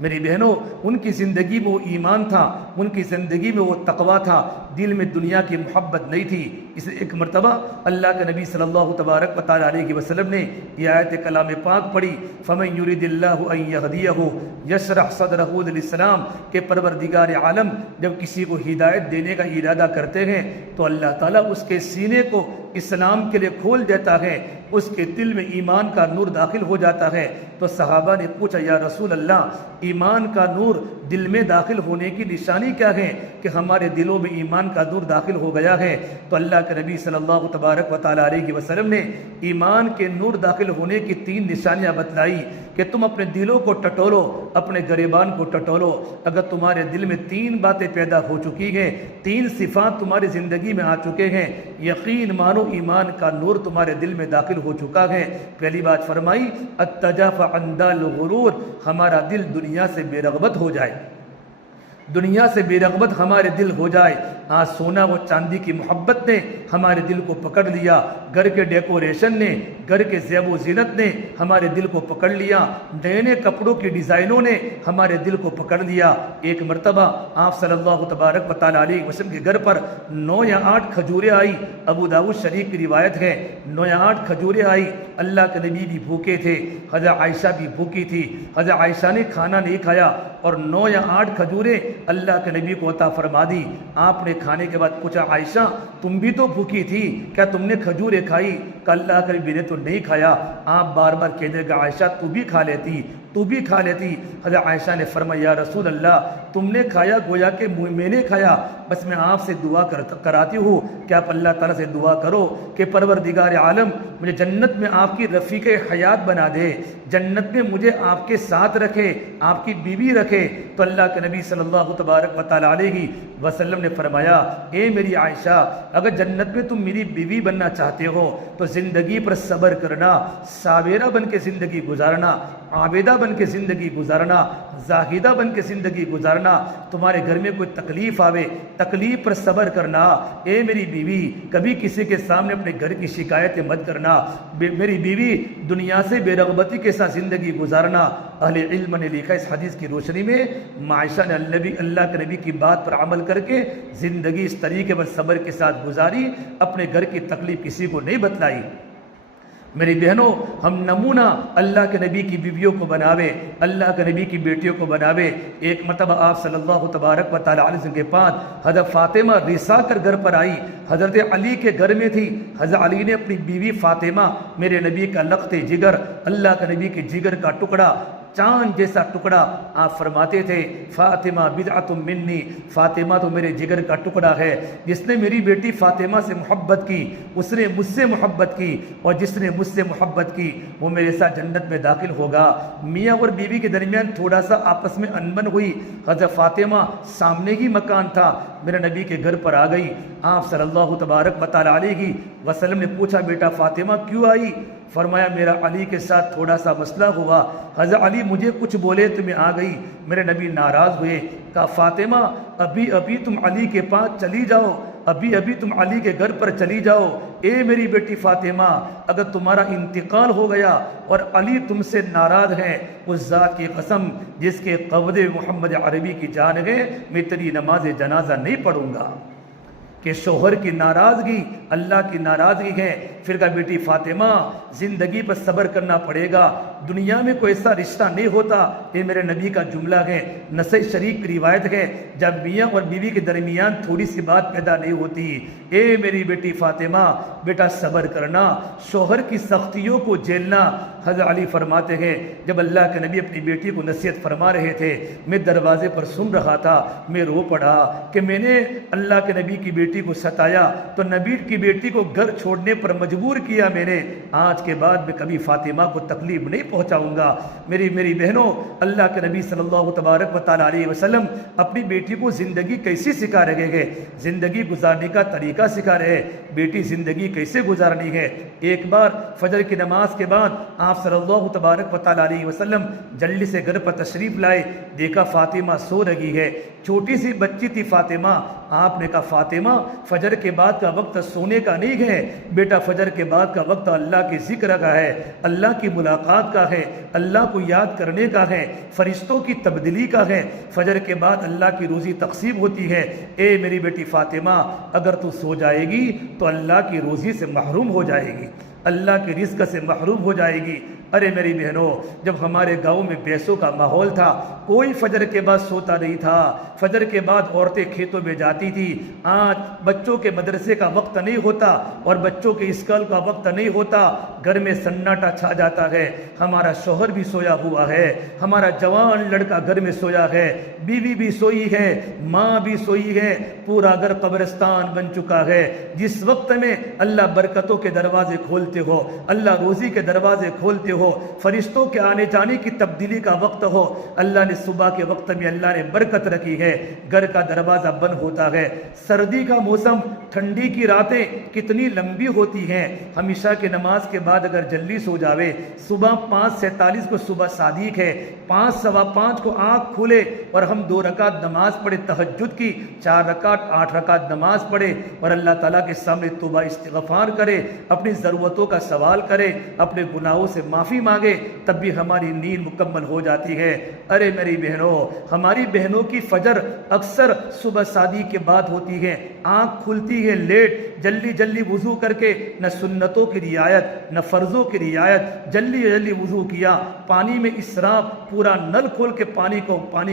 میری بہنوں، ان کی زندگی میں وہ ایمان تھا، ان کی زندگی میں وہ تقوی تھا، دل میں دنیا کی محبت نہیں تھی۔ اس ایک مرتبہ اللہ کے نبی صلی اللہ تبارک و تعالی علیہ وسلم نے یہ آیت کلام پاک پڑھی فَمَن يُرِدِ اللَّهُ أَن يَهْدِيَهُ يَشْرَحْ صَدْرَهُ لِلْإِسْلَامِ کہ پروردگار عالم جب کسی کو ہدایت دینے کا ارادہ کرتے ہیں تو اللہ تعالیٰ اس کے سینے کو اسلام کے لیے کھول دیتا ہے، اس کے دل میں ایمان کا نور داخل ہو جاتا ہے۔ تو صحابہ نے پوچھا یا رسول اللہ ایمان کا نور دل میں داخل ہونے کی نشانی کیا ہے کہ ہمارے دلوں میں ایمان کا نور داخل ہو گیا ہے؟ تو اللہ کے نبی صلی اللہ تبارک و تعالی علیہ وسلم نے ایمان کے نور داخل ہونے کی 3 نشانیاں بتلائی کہ تم اپنے دلوں کو ٹٹولو، اپنے گریبان کو ٹٹولو۔ اگر تمہارے دل میں 3 باتیں پیدا ہو چکی ہیں، 3 صفات تمہاری زندگی میں آ چکے ہیں، یقین مانو ایمان کا نور تمہارے دل میں داخل ہو چکا ہے۔ پہلی بات فرمائی التجافی عن دار الغرور، ہمارا دل دنیا سے بے رغبت ہو جائے، دنیا سے بے رغبت ہمارے دل ہو جائے۔ آج سونا و چاندی کی محبت نے ہمارے دل کو پکڑ لیا، گھر کے ڈیکوریشن نے، گھر کے زیب و زینت نے ہمارے دل کو پکڑ لیا، نئے نئے کپڑوں کی ڈیزائنوں نے ہمارے دل کو پکڑ لیا۔ ایک مرتبہ آپ صلی اللہ تبارک و تعالی علیہ وسلم کے گھر پر 9 یا 8 کھجوریں آئی، ابو داؤد شریف کی روایت ہے 9 یا 8 کھجوریں آئی۔ اللہ کے نبی بھی بھوکے تھے، حضرت عائشہ بھی بھوکی تھی، حضرت عائشہ نے کھانا نہیں کھایا اور 9 یا 8 کھجوریں اللہ کے نبی کو عطا فرما دی۔ آپ نے کھانے کے بعد پوچھا عائشہ تم بھی تو بھوکی تھی، کیا تم نے کھجوریں کھائی؟ کہ اللہ کے نبی نے تو نہیں کھایا۔ آپ بار بار کہنے لگے عائشہ تو بھی کھا لیتی، تو بھی کھا لیتی۔ حضرت عائشہ نے فرمایا یا رسول اللہ تم نے کھایا گویا کہ میں نے کھایا، بس میں آپ سے دعا کراتی ہوں کہ آپ اللہ تعالیٰ سے دعا کرو کہ پروردگار عالم مجھے جنت میں آپ کی رفیق حیات بنا دے، جنت میں مجھے آپ کے ساتھ رکھے، آپ کی بیوی رکھے۔ تو اللہ کے نبی صلی اللہ تبارک و تعالی علیہ وسلم نے فرمایا اے میری عائشہ اگر جنت میں تم میری بیوی بننا چاہتے ہو تو زندگی پر صبر کرنا، صابرہ بن کے زندگی گزارنا، عابدہ بن کے زندگی گزارنا، زاہدہ بن کے زندگی گزارنا۔ تمہارے گھر میں کوئی تکلیف آوے، تکلیف پر صبر کرنا۔ اے میری بیوی کبھی کسی کے سامنے اپنے گھر کی شکایتیں مت کرنا، میری بیوی دنیا سے بے رغبتی کے ساتھ زندگی گزارنا۔ اہل علم نے لکھا اس حدیث کی روشنی میں عائشہ نے اللہ کے نبی کی بات پر عمل کر کے زندگی اس طریقے پر صبر کے ساتھ گزاری، اپنے گھر کی تکلیف کسی کو نہیں بتلائی۔ میری بہنوں ہم نمونہ اللہ کے نبی کی بیویوں کو بناوے، اللہ کے نبی کی بیٹیوں کو بناوے۔ ایک مرتبہ آپ صلی اللہ تبارک و تعالی علیہ وسلم کے پاس حضرت فاطمہ رسا کر گھر پر آئی، حضرت علی کے گھر میں تھی۔ حضرت علی نے اپنی بیوی فاطمہ میرے نبی کا لخت جگر، اللہ کے نبی کے جگر کا ٹکڑا چاند جیسا ٹکڑا آپ فرماتے تھے فاطمہ بدعۃ منی، فاطمہ تو میرے جگر کا ٹکڑا ہے، جس نے میری بیٹی فاطمہ سے محبت کی اس نے مجھ سے محبت کی، اور جس نے مجھ سے محبت کی وہ میرے ساتھ جنت میں داخل ہوگا۔ میاں اور بیوی کے درمیان تھوڑا سا آپس میں انبن ہوئی، حضرت فاطمہ سامنے ہی مکان تھا، میرے نبی کے گھر پر آ گئی۔ آپ صلی اللہ تبارک و تعالی علیہ وسلم نے پوچھا بیٹا فاطمہ کیوں آئی؟ فرمایا میرا علی کے ساتھ تھوڑا سا مسئلہ ہوا، حضرت علی مجھے کچھ بولے تو میں آ گئی۔ میرے نبی ناراض ہوئے، کہا فاطمہ ابھی ابھی تم علی کے پاس چلی جاؤ، ابھی ابھی تم علی کے گھر پر چلی جاؤ۔ اے میری بیٹی فاطمہ اگر تمہارا انتقال ہو گیا اور علی تم سے ناراض ہے، اس ذات کی قسم جس کے قبض محمد عربی کی جان ہے، میں تیری نماز جنازہ نہیں پڑھوں گا۔ کہ شوہر کی ناراضگی اللہ کی ناراضگی ہے۔ پھر کہا بیٹی فاطمہ زندگی پر صبر کرنا پڑے گا، دنیا میں کوئی ایسا رشتہ نہیں ہوتا، یہ میرے نبی کا جملہ ہے، نسائی شریف کی روایت ہے، جب میاں اور بیوی کے درمیان تھوڑی سی بات پیدا نہیں ہوتی، اے میری بیٹی فاطمہ بیٹا صبر کرنا، شوہر کی سختیوں کو جھیلنا۔ حضرت علی فرماتے ہیں جب اللہ کے نبی اپنی بیٹی کو نصیحت فرما رہے تھے، میں دروازے پر سن رہا تھا، میں رو پڑا کہ میں نے اللہ کے نبی کی بیٹی کو ستایا تو نبی کی بیٹی کو گھر چھوڑنے پر مجبور کیا میں نے، آج کے بعد میں کبھی فاطمہ کو تکلیف نہیں پہنچاؤں گا۔ میری بہنوں، اللہ کے نبی صلی اللہ تبارک و تعالی علیہ وسلم اپنی بیٹی کو زندگی کیسی سکھا رہے ہیں، زندگی گزارنے کا طریقہ سکھا رہے ہیں، بیٹی زندگی کیسے گزارنی ہے۔ ایک بار فجر کی نماز کے بعد آپ صلی اللہ تبارک و تعالی علیہ وسلم جلدی سے گھر پر تشریف لائے، دیکھا فاطمہ سو رہی ہے، چھوٹی سی بچی تھی فاطمہ۔ آپ نے کہا فاطمہ فجر کے بعد کا وقت سونے کا نہیں ہے بیٹا، فجر کے بعد کا وقت اللہ کے ذکر کا ہے، اللہ کی ملاقات کا ہے، اللہ کو یاد کرنے کا ہے، فرشتوں کی تبدیلی کا ہے، فجر کے بعد اللہ کی روزی تقسیم ہوتی ہے۔ اے میری بیٹی فاطمہ اگر تو سو جائے گی تو اللہ کی روزی سے محروم ہو جائے گی، اللہ کے رزق سے محروم ہو جائے گی۔ ارے میری بہنوں، جب ہمارے گاؤں میں پیسوں کا ماحول تھا، کوئی فجر کے بعد سوتا نہیں تھا، فجر کے بعد عورتیں کھیتوں میں جاتی تھی۔ آج بچوں کے مدرسے کا وقت نہیں ہوتا اور بچوں کے اسکول کا وقت نہیں ہوتا، گھر میں سناٹا چھا جاتا ہے، ہمارا شوہر بھی سویا ہوا ہے، ہمارا جوان لڑکا گھر میں سویا ہے، بیوی بھی سوئی ہے، ماں بھی سوئی ہے، پورا گھر قبرستان بن چکا ہے۔ جس وقت میں اللہ برکتوں کے دروازے کھولتے ہو، اللہ روزی کے دروازے کھولتے ہو، فرشتوں کے آنے جانے کی تبدیلی کا وقت ہو، اللہ نے صبح کے وقت میں اللہ نے برکت رکھی ہے، گھر کا دروازہ بند ہوتا ہے۔ سردی کا موسم، ٹھنڈی کی راتیں کتنی لمبی ہوتی ہیں، ہمیشہ کی نماز کے بعد اگر جلدی سو جاوے، صبح 5:47 کو صبح صادق ہے، 5 سوا 5 کو آنکھ کھولے اور ہم 2 رکعت نماز پڑھے تہجد کی، 4 رکعت 8 رکعت نماز پڑھے اور اللہ تعالیٰ کے سامنے توبہ استغفار کرے، اپنی ضرورتوں کا سوال کرے، اپنے گناہوں سے معافی مانگے، تب بھی ہماری نیند مکمل ہو جاتی ہے۔ ارے میری بہنوں، ہماری بہنوں کی فجر اکثر صبح صادق کے بعد ہوتی ہے، آنکھ کھلتی ہے لیٹ، جلدی جلدی وضو کر کے نہ سنتوں کی رعایت نہ فرضوں کی رعایت، جلدی جلدی وضو کیا، پانی میں اسراف، پورا نل کھول کے پانی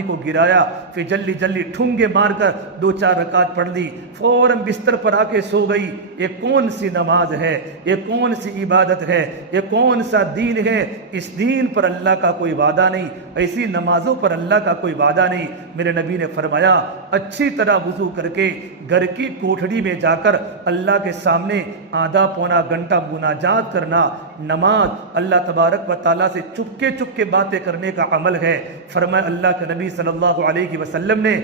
کو گرایا، پھر جلدی جلدی ٹھونگے مار کر 2-4 رکعت پڑھ لی، فوراً بستر پر آ کے سو گئی۔ یہ کون سی نماز ہے، یہ کون سی عبادت ہے، یہ کون سا دین ہے؟ اس دین پر اللہ کا کوئی وعدہ نہیں، ایسی نمازوں پر اللہ کا کوئی وعدہ نہیں۔ میرے نبی نے فرمایا اچھی طرح وضو کر کے گھر کی کوٹھڑی میں جا کر اللہ کے سامنے آدھا پونا گھنٹہ مناجات کرنا، نماز اللہ تبارک و تعالیٰ سے چپکے باتیں کرنے کا عمل ہے۔ فرمایا اللہ کے نبی صلی اللہ علیہ وسلم نے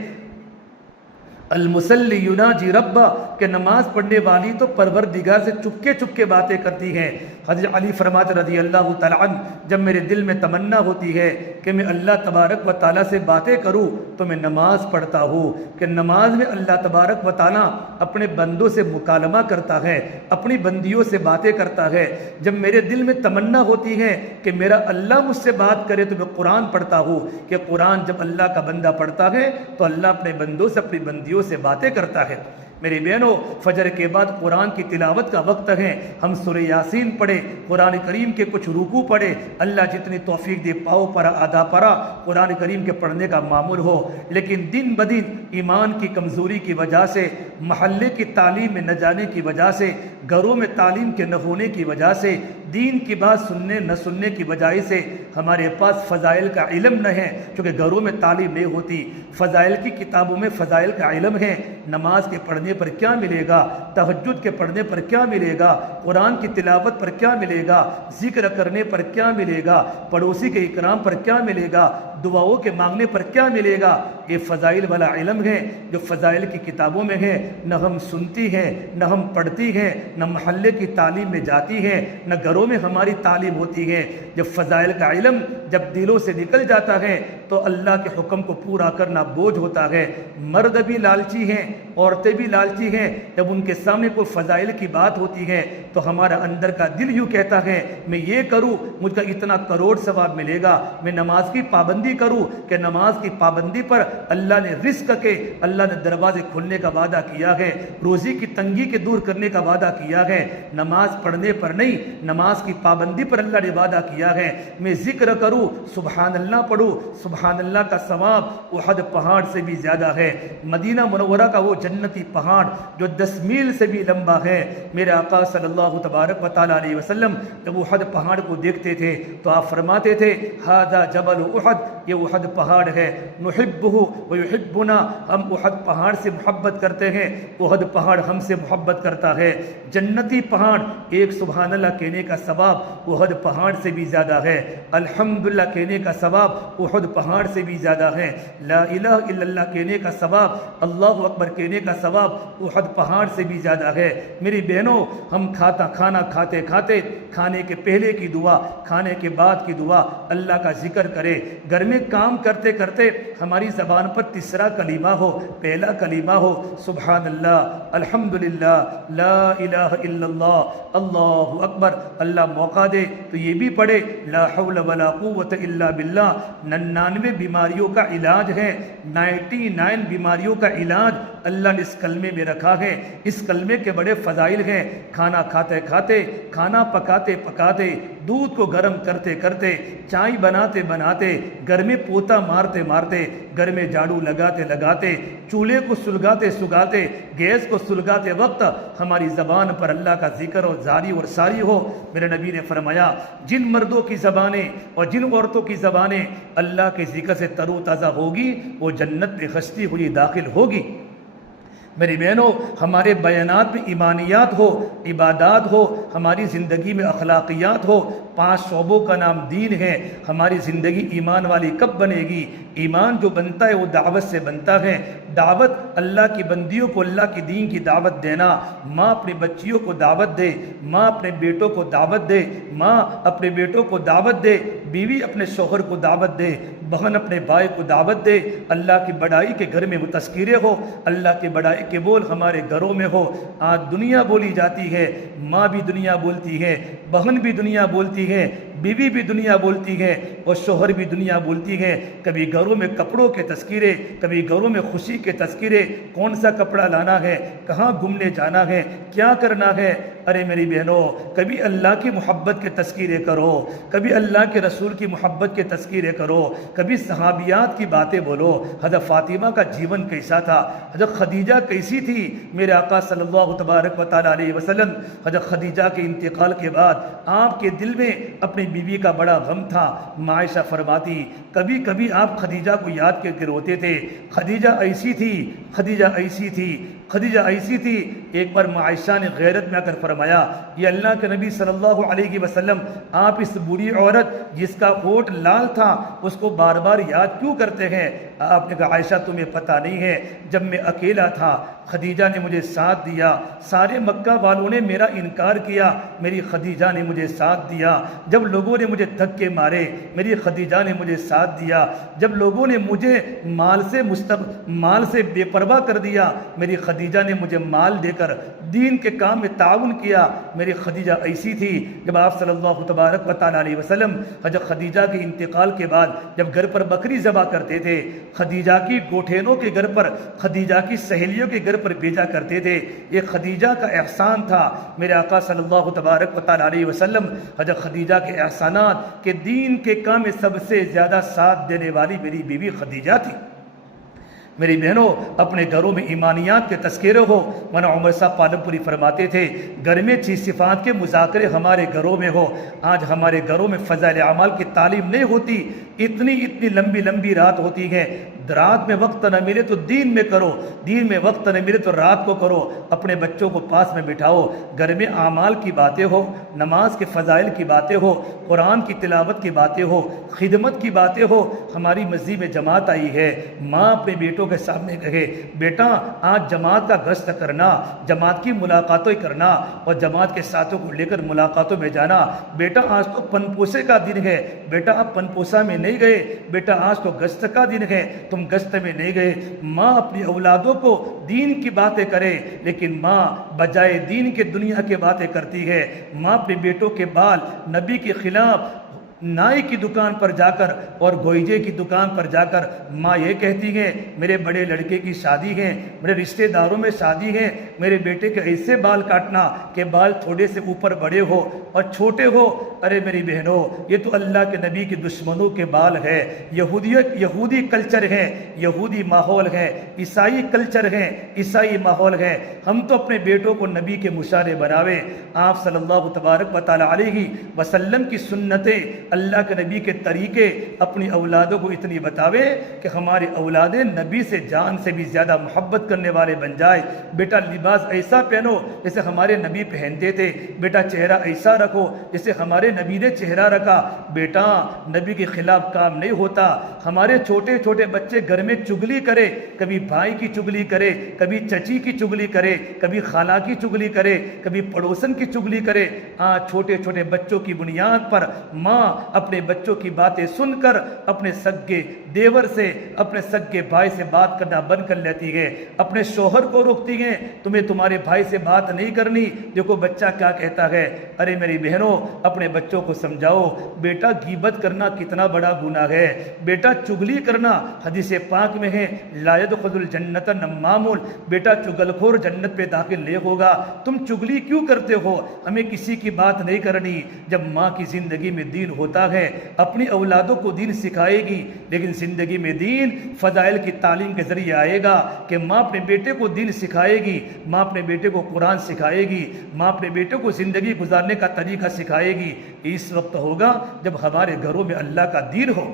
المصلی یناجی ربا کہ نماز پڑھنے والی تو پروردگار سے چپکے باتیں کرتی ہے۔ حضرت علی فرماتے رضی اللہ تعالیٰ عنہ جب میرے دل میں تمنا ہوتی ہے کہ میں اللہ تبارک و تعالیٰ سے باتیں کروں تو میں نماز پڑھتا ہوں، کہ نماز میں اللہ تبارک و تعالیٰ اپنے بندوں سے مکالمہ کرتا ہے، اپنی بندیوں سے باتیں کرتا ہے۔ جب میرے دل میں تمنا ہوتی ہے کہ میرا اللہ مجھ سے بات کرے تو میں قرآن پڑھتا ہوں، کہ قرآن جب اللہ کا بندہ پڑھتا ہے تو اللہ اپنے بندوں سے اپنی بندیوں سے باتیں کرتا ہے۔ میری بہنوں، فجر کے بعد قرآن کی تلاوت کا وقت ہے، ہم سورہ یاسین پڑھے، قرآن کریم کے کچھ رکوع پڑھے، اللہ جتنی توفیق دے پاؤ پرا آدھا پرا قرآن کریم کے پڑھنے کا معمول ہو، لیکن دن بدن ایمان کی کمزوری کی وجہ سے، محلے کی تعلیم میں نہ جانے کی وجہ سے، گھروں میں تعلیم کے نہ ہونے کی وجہ سے، دین کی بات سننے نہ سننے کی وجہ سے ہمارے پاس فضائل کا علم نہ ہے، کیونکہ گھروں میں تعلیم نہیں ہوتی۔ فضائل کی کتابوں میں فضائل کا علم ہے، نماز کے پڑھنے پر کیا ملے گا، تہجد کے پڑھنے پر کیا ملے گا، قرآن کی تلاوت پر کیا ملے گا، ذکر کرنے پر کیا ملے گا، پڑوسی کے اکرام پر کیا ملے گا، دعاؤں کے مانگنے پر کیا ملے گا۔ یہ فضائل والا علم ہے جو فضائل کی کتابوں میں ہے، نہ ہم سنتی ہیں، نہ ہم پڑھتی ہیں، نہ محلے کی تعلیم میں جاتی ہیں، نہ گھروں میں ہماری تعلیم ہوتی ہے۔ جب فضائل کا علم جب دلوں سے نکل جاتا ہے تو اللہ کے حکم کو پورا کرنا بوجھ ہوتا ہے۔ مرد بھی لالچی ہیں، عورتیں بھی لالچی ہیں، جب ان کے سامنے کوئی فضائل کی بات ہوتی ہے تو ہمارا اندر کا دل یوں کہتا ہے میں یہ کروں مجھ کا اتنا کروڑ ثواب ملے گا، میں نماز کی پابندی کروں کہ نماز کی پابندی پر اللہ نے رزق کے، اللہ نے دروازے کھلنے کا وعدہ کیا ہے، روزی کی تنگی کے دور کرنے کا وعدہ کیا ہے۔ نماز پڑھنے پر نہیں، نماز کی پابندی پر اللہ نے وعدہ کیا ہے۔ میں ذکر کروں، سبحان اللہ پڑھوں، سبحان اللہ کا ثواب احد پہاڑ سے بھی زیادہ ہے۔ مدینہ منورہ کا وہ جنتی پہاڑ جو 10 میل سے بھی لمبا ہے، میرے آقا صلی اللہ تبارک و تعالیٰ علیہ وسلم جب احد پہاڑ کو دیکھتے تھے تو آپ فرماتے تھے ھذا جبل احد، یہ احد پہاڑ ہے، نحبہ ویحبنا، ہم احد پہاڑ سے محبت کرتے ہیں، احد پہاڑ ہم سے محبت کرتا ہے۔ جنتی پہاڑ، ایک سبحان اللہ کہنے کا ثواب احد پہاڑ سے بھی زیادہ ہے، الحمدللہ کہنے کا ثواب احد پہاڑ سے بھی زیادہ ہے، لا الہ الا اللہ کہنے کا ثواب، اللہ اکبر کہنے کا ثواب احد پہاڑ سے بھی زیادہ ہے۔ میری بہنوں، ہم کھانا کھاتے کھاتے کھانے کے پہلے کی دعا، کھانے کے بعد کی دعا، اللہ کا ذکر کرے۔ گھر میں کام کرتے کرتے ہماری زبان پر تیسرا کلمہ ہو، پہلا کلمہ ہو، سبحان اللہ، الحمدللہ، لا الہ الا اللہ، اللہ اکبر۔ اللہ موقع دے تو یہ بھی پڑھے، لا حول ولا قوت الا باللہ۔ 99 بیماریوں کا علاج ہے، 99 بیماریوں کا علاج اللہ نے اس کلمے میں رکھا ہے۔ اس کلمے کے بڑے فضائل ہیں۔ کھانا کھاتے کھاتے، کھانا پکاتے پکاتے، دودھ کو گرم کرتے کرتے، چائے بناتے بناتے، گھر میں پوتا مارتے مارتے، گھر میں جھاڑو لگاتے لگاتے، چولہے کو سلگاتے سلگاتے، گیس کو سلگاتے وقت ہماری زبان پر اللہ کا ذکر اور جاری اور ساری ہو۔ میرے نبی نے فرمایا جن مردوں کی زبانیں اور جن عورتوں کی زبانیں اللہ کے ذکر سے تر و تازہ ہوگی وہ جنت میں خشتی ہوئی داخل ہوگی۔ میری بہنوں، ہمارے بیانات میں ایمانیات ہو، عبادات ہو، ہماری زندگی میں اخلاقیات ہو، 5 شعبوں کا نام دین ہے۔ ہماری زندگی ایمان والی کب بنے گی؟ ایمان جو بنتا ہے وہ دعوت سے بنتا ہے۔ دعوت، اللہ کی بندیوں کو اللہ کی دین کی دعوت دینا۔ ماں اپنی بچیوں کو دعوت دے، ماں اپنے بیٹوں کو دعوت دے، ماں اپنے بیٹوں کو دعوت دے، بیوی اپنے شوہر کو دعوت دے، بہن اپنے بھائی کو دعوت دے۔ اللہ کی بڑائی کے گھر میں وہ تذکیرے ہو، اللہ کی بڑائی کے بول ہمارے گھروں میں ہو۔ آج دنیا بولی جاتی ہے، ماں بھی دنیا بولتی ہے، بہن بھی دنیا بولتی ہے، بیوی بھی دنیا بولتی ہے اور شوہر بھی دنیا بولتی ہے۔ کبھی گھروں میں کپڑوں کے تذکیرے، کبھی گھروں میں خوشی کے تذکیرے، کون سا کپڑا لانا ہے، کہاں گھومنے جانا ہے، کیا کرنا ہے۔ ارے میری بہنوں، کبھی اللہ کی محبت کے تذکیرے کرو، کبھی اللہ کے رسول کی محبت کے تذکیرے کرو، کبھی صحابیات کی باتیں بولو۔ حضرت فاطمہ کا جیون کیسا تھا، حضرت خدیجہ کیسی تھی۔ میرے آقا صلی اللہ تبارک و تعالیٰ علیہ وسلم حضرت خدیجہ کے انتقال کے بعد آپ کے دل میں اپنی بیوی کا بڑا غم تھا۔ عائشہ فرماتی کبھی کبھی آپ خدیجہ کو یاد کر کے روتے تھے، خدیجہ ایسی تھی، خدیجہ ایسی تھی، خدیجہ ایسی تھی۔ ایک بار عائشہ نے غیرت میں آ کر فرمایا یہ اللہ کے نبی صلی اللہ علیہ وسلم، آپ اس بوڑھی عورت جس کا ہونٹ لال تھا اس کو بار بار یاد کیوں کرتے ہیں؟ آپ نے کہا عائشہ تمہیں پتہ نہیں ہے، جب میں اکیلا تھا خدیجہ نے مجھے ساتھ دیا، سارے مکہ والوں نے میرا انکار کیا، میری خدیجہ نے مجھے ساتھ دیا۔ جب لوگوں نے مجھے دھکے مارے میری خدیجہ نے مجھے ساتھ دیا۔ جب لوگوں نے مجھے مال سے بے پرواہ کر دیا میری خدیجہ نے مجھے مال دے کر دین کے کام میں تعاون کیا۔ میری خدیجہ ایسی تھی۔ جب آپ صلی اللہ تبارک و تعالیٰ علیہ وسلم حضرت خدیجہ کے انتقال کے بعد جب گھر پر بکری ذبح کرتے تھے، خدیجہ کی گوٹھینوں کے گھر پر، خدیجہ کی سہیلیوں کے گھر پر بھیجا کرتے تھے۔ یہ خدیجہ کا احسان تھا۔ میرے آقا صلی اللہ تبارک و تعالیٰ علیہ وسلم حضرت خدیجہ کے احسانات کہ دین کے کام میں سب سے زیادہ ساتھ دینے والی میری بیوی خدیجہ تھی۔ میری بہنوں اپنے گھروں میں ایمانیات کے تذکرے ہو. مولانا عمر صاحب پالم پوری فرماتے تھے گھر میں 6 صفات کے مذاکرے ہمارے گھروں میں ہو. آج ہمارے گھروں میں فضائل اعمال کی تعلیم نہیں ہوتی. اتنی لمبی رات ہوتی ہے. رات میں وقت نہ ملے تو دین میں کرو, دین میں وقت نہ ملے تو رات کو کرو. اپنے بچوں کو پاس میں بٹھاؤ. گھر میں اعمال کی باتیں ہو, نماز کے فضائل کی باتیں ہو, قرآن کی تلاوت کی باتیں ہو, خدمت کی باتیں ہو. ہماری مسجد میں جماعت آئی ہے, ماں اپنے بیٹوں کے سامنے کہے بیٹا آج جماعت کا گشت کرنا, جماعت کی ملاقاتیں کرنا اور جماعت کے ساتھوں کو لے کر ملاقاتوں میں جانا. بیٹا آج تو پن پوسے کا دن ہے, بیٹا آپ پن پوسا میں نہیں گئے, بیٹا آج تو گشت کا دن ہے, تم گشت میں نہیں گئے. ماں اپنی اولادوں کو دین کی باتیں کرے, لیکن ماں بجائے دین کے دنیا کی باتیں کرتی ہے. ماں اپنے بیٹوں کے بال نبی کے خلاف نائی کی دکان پر جا کر اور گوئجے کی دکان پر جا کر ماں یہ کہتی ہے میرے بڑے لڑکے کی شادی ہے, میرے رشتہ داروں میں شادی ہے, میرے بیٹے کے ایسے بال کاٹنا کہ بال تھوڑے سے اوپر بڑے ہو اور چھوٹے ہو. ارے میری بہنوں یہ تو اللہ کے نبی کے دشمنوں کے بال ہے. یہودی کلچر ہے, یہودی ماحول ہے, عیسائی کلچر ہے, عیسائی ماحول ہے. ہم تو اپنے بیٹوں کو نبی کے مشابہ بناوے. آپ صلی اللہ تبارک و تعالی علیہ وسلم کی سنتیں, اللہ کے نبی کے طریقے اپنی اولادوں کو اتنی بتاوے کہ ہماری اولادیں نبی سے جان سے بھی زیادہ محبت کرنے والے بن جائے. بیٹا لباس ایسا پہنو جیسے ہمارے نبی پہنتے تھے, بیٹا چہرہ ایسا رکھو جیسے ہمارے نبی نے چہرہ رکھا. بیٹا نبی کے خلاف کام نہیں ہوتا. ہمارے چھوٹے چھوٹے بچے گھر میں چگلی کرے, کبھی بھائی کی چگلی کرے, کبھی چچی کی چگلی کرے, کبھی خالہ کی چگلی کرے, کبھی پڑوسن کی چگلی کرے. چھوٹے چھوٹے بچوں کی بنیاد پر ماں اپنے بچوں کی باتیں سن کر اپنے سگے دیور سے, اپنے سگے بھائی سے بات کرنا بند کر لیتی ہے. اپنے شوہر کو روکتی ہیں تمہیں تمہارے بھائی سے بات نہیں کرنی, دیکھو بچہ کیا کہتا ہے. ارے میری بہنوں اپنے بچوں کو سمجھاؤ بیٹا غیبت کرنا کتنا بڑا گناہ ہے. بیٹا چگلی کرنا حدیث پاک میں ہے لا يدخل الجنت نمام, بیٹا چگل خور جنت پہ داخل نہیں ہوگا. تم چگلی کیوں کرتے ہو؟ ہمیں کسی کی بات نہیں کرنی. جب ماں کی زندگی میں دین ہوتا ہے اپنی اولادوں کو دین سکھائے گی, لیکن زندگی میں دین فضائل کی تعلیم کے ذریعے آئے گا کہ ماں اپنے بیٹے کو دین سکھائے گی, ماں اپنے بیٹے کو قرآن سکھائے گی, ماں اپنے بیٹے کو زندگی گزارنے کا طریقہ سکھائے گی. اس وقت ہوگا جب ہمارے گھروں میں اللہ کا دین ہو.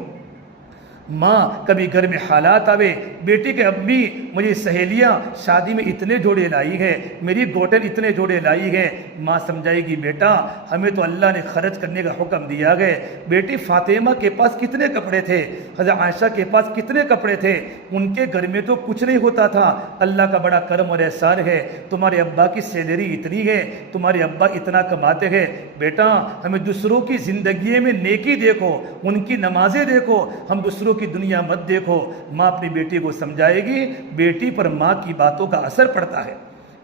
ماں کبھی گھر میں حالات آوے, بیٹی کے امی مجھے سہیلیاں شادی میں اتنے جوڑے لائی ہے, میری گوٹن اتنے جوڑے لائی ہے. ماں سمجھائے گی بیٹا ہمیں تو اللہ نے خرچ کرنے کا حکم دیا ہے. بیٹی فاطمہ کے پاس کتنے کپڑے تھے, حضرت عائشہ کے پاس کتنے کپڑے تھے, ان کے گھر میں تو کچھ نہیں ہوتا تھا. اللہ کا بڑا کرم اور احسان ہے تمہارے ابا کی سیلری اتنی ہے, تمہارے ابا اتنا کماتے ہیں. بیٹا ہمیں دوسروں کی زندگی میں نیکی دیکھو, ان کی نمازیں دیکھو, ہم دوسروں کی دنیا مت دیکھو. ماں اپنی بیٹی کو سمجھائے گی, بیٹی پر ماں کی باتوں کا اثر پڑتا ہے.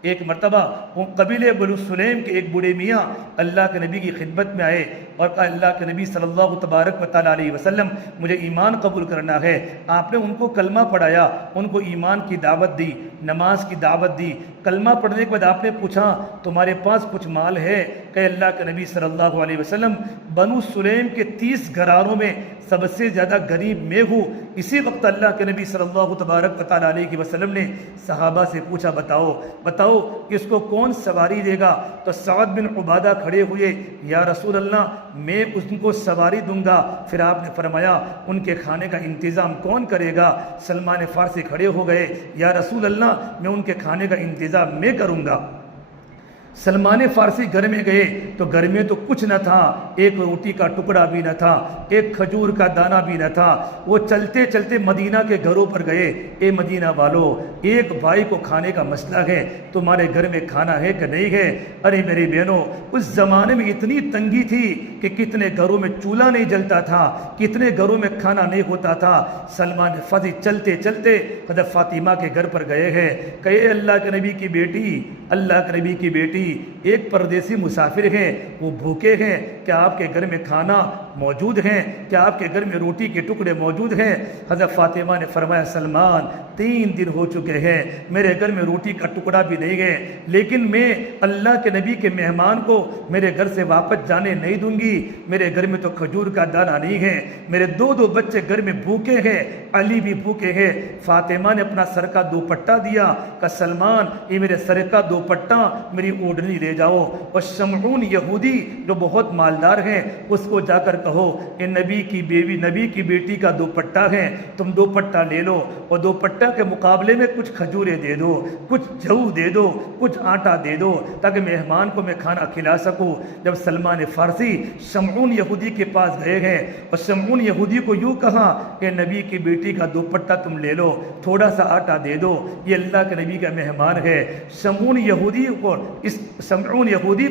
ایک مرتبہ قبیلے بنو سلیم کے ایک بوڑھے میاں اللہ کے نبی کی خدمت میں آئے اور کہا اللہ کے نبی صلی اللہ تبارک و تعالیٰ علیہ وسلم مجھے ایمان قبول کرنا ہے. آپ نے ان کو کلمہ پڑھایا, ان کو ایمان کی دعوت دی, نماز کی دعوت دی. کلمہ پڑھنے کے بعد آپ نے پوچھا تمہارے پاس کچھ مال ہے؟ کہ اللہ کے نبی صلی اللہ علیہ وسلم بنو سلیم کے 30 گھرانوں میں سب سے زیادہ غریب میں ہوں. اسی وقت اللہ کے نبی صلی اللہ تبارک و تعالیٰ علیہ وسلم نے صحابہ سے پوچھا بتاؤ کہ اس کو کون سواری دے گا؟ تو سعد بن عبادہ کھڑے ہوئے, یا رسول اللہ میں اس کو سواری دوں گا. پھر آپ نے فرمایا ان کے کھانے کا انتظام کون کرے گا؟ سلمان فارسی کھڑے ہو گئے, یا رسول اللہ میں ان کے کھانے کا انتظام میں کروں گا. سلمان فارسی گھر میں گئے تو گھر میں تو کچھ نہ تھا, ایک روٹی کا ٹکڑا بھی نہ تھا, ایک کھجور کا دانہ بھی نہ تھا. وہ چلتے چلتے مدینہ کے گھروں پر گئے, اے مدینہ والو ایک بھائی کو کھانے کا مسئلہ ہے, تمہارے گھر میں کھانا ہے کہ نہیں ہے؟ ارے میری بہنوں اس زمانے میں اتنی تنگی تھی کہ کتنے گھروں میں چولہا نہیں جلتا تھا, کتنے گھروں میں کھانا نہیں ہوتا تھا. سلمان فارسی چلتے چلتے حضرت فاطمہ کے گھر پر گئے ہیں, کہے اللہ کے نبی کی بیٹی, اللہ کے نبی کی بیٹی ایک پردیسی مسافر ہیں, وہ بھوکے ہیں, کہ آپ کے گھر میں کھانا موجود ہیں؟ کیا آپ کے گھر میں روٹی کے ٹکڑے موجود ہیں؟ حضرت فاطمہ نے فرمایا سلمان 3 دن ہو چکے ہیں میرے گھر میں روٹی کا ٹکڑا بھی نہیں ہے، لیکن میں اللہ کے نبی کے مہمان کو میرے گھر سے واپس جانے نہیں دوں گی۔ میرے گھر میں تو کھجور کا دانہ نہیں ہے، میرے 2 بچے گھر میں بھوکے ہیں، علی بھی بھوکے ہیں۔ فاطمہ نے اپنا سر کا دوپٹہ دیا کہ سلمان یہ میرے سر کا دوپٹہ میری اوڑھنی لے جاؤ، اور شمعون یہودی جو بہت مالدار ہیں اس کو جا کر کہو کہ نبی کی بیوی نبی کی بیٹی کا دوپٹہ ہے، تم دوپٹہ لے لو اور دوپٹہ کے مقابلے میں کچھ کھجوریں دے دو، کچھ جو دے دو، کچھ آٹا دے دو تاکہ مہمان کو میں کھانا کھلا سکوں۔ جب سلمان فارسی شمعون یہودی کے پاس گئے ہیں اور شمعون یہودی کو یوں کہا کہ نبی کی بیٹی کا دوپٹہ تم لے لو، تھوڑا سا آٹا دے دو، یہ اللہ کے نبی کا مہمان ہے۔ شمعون یہودی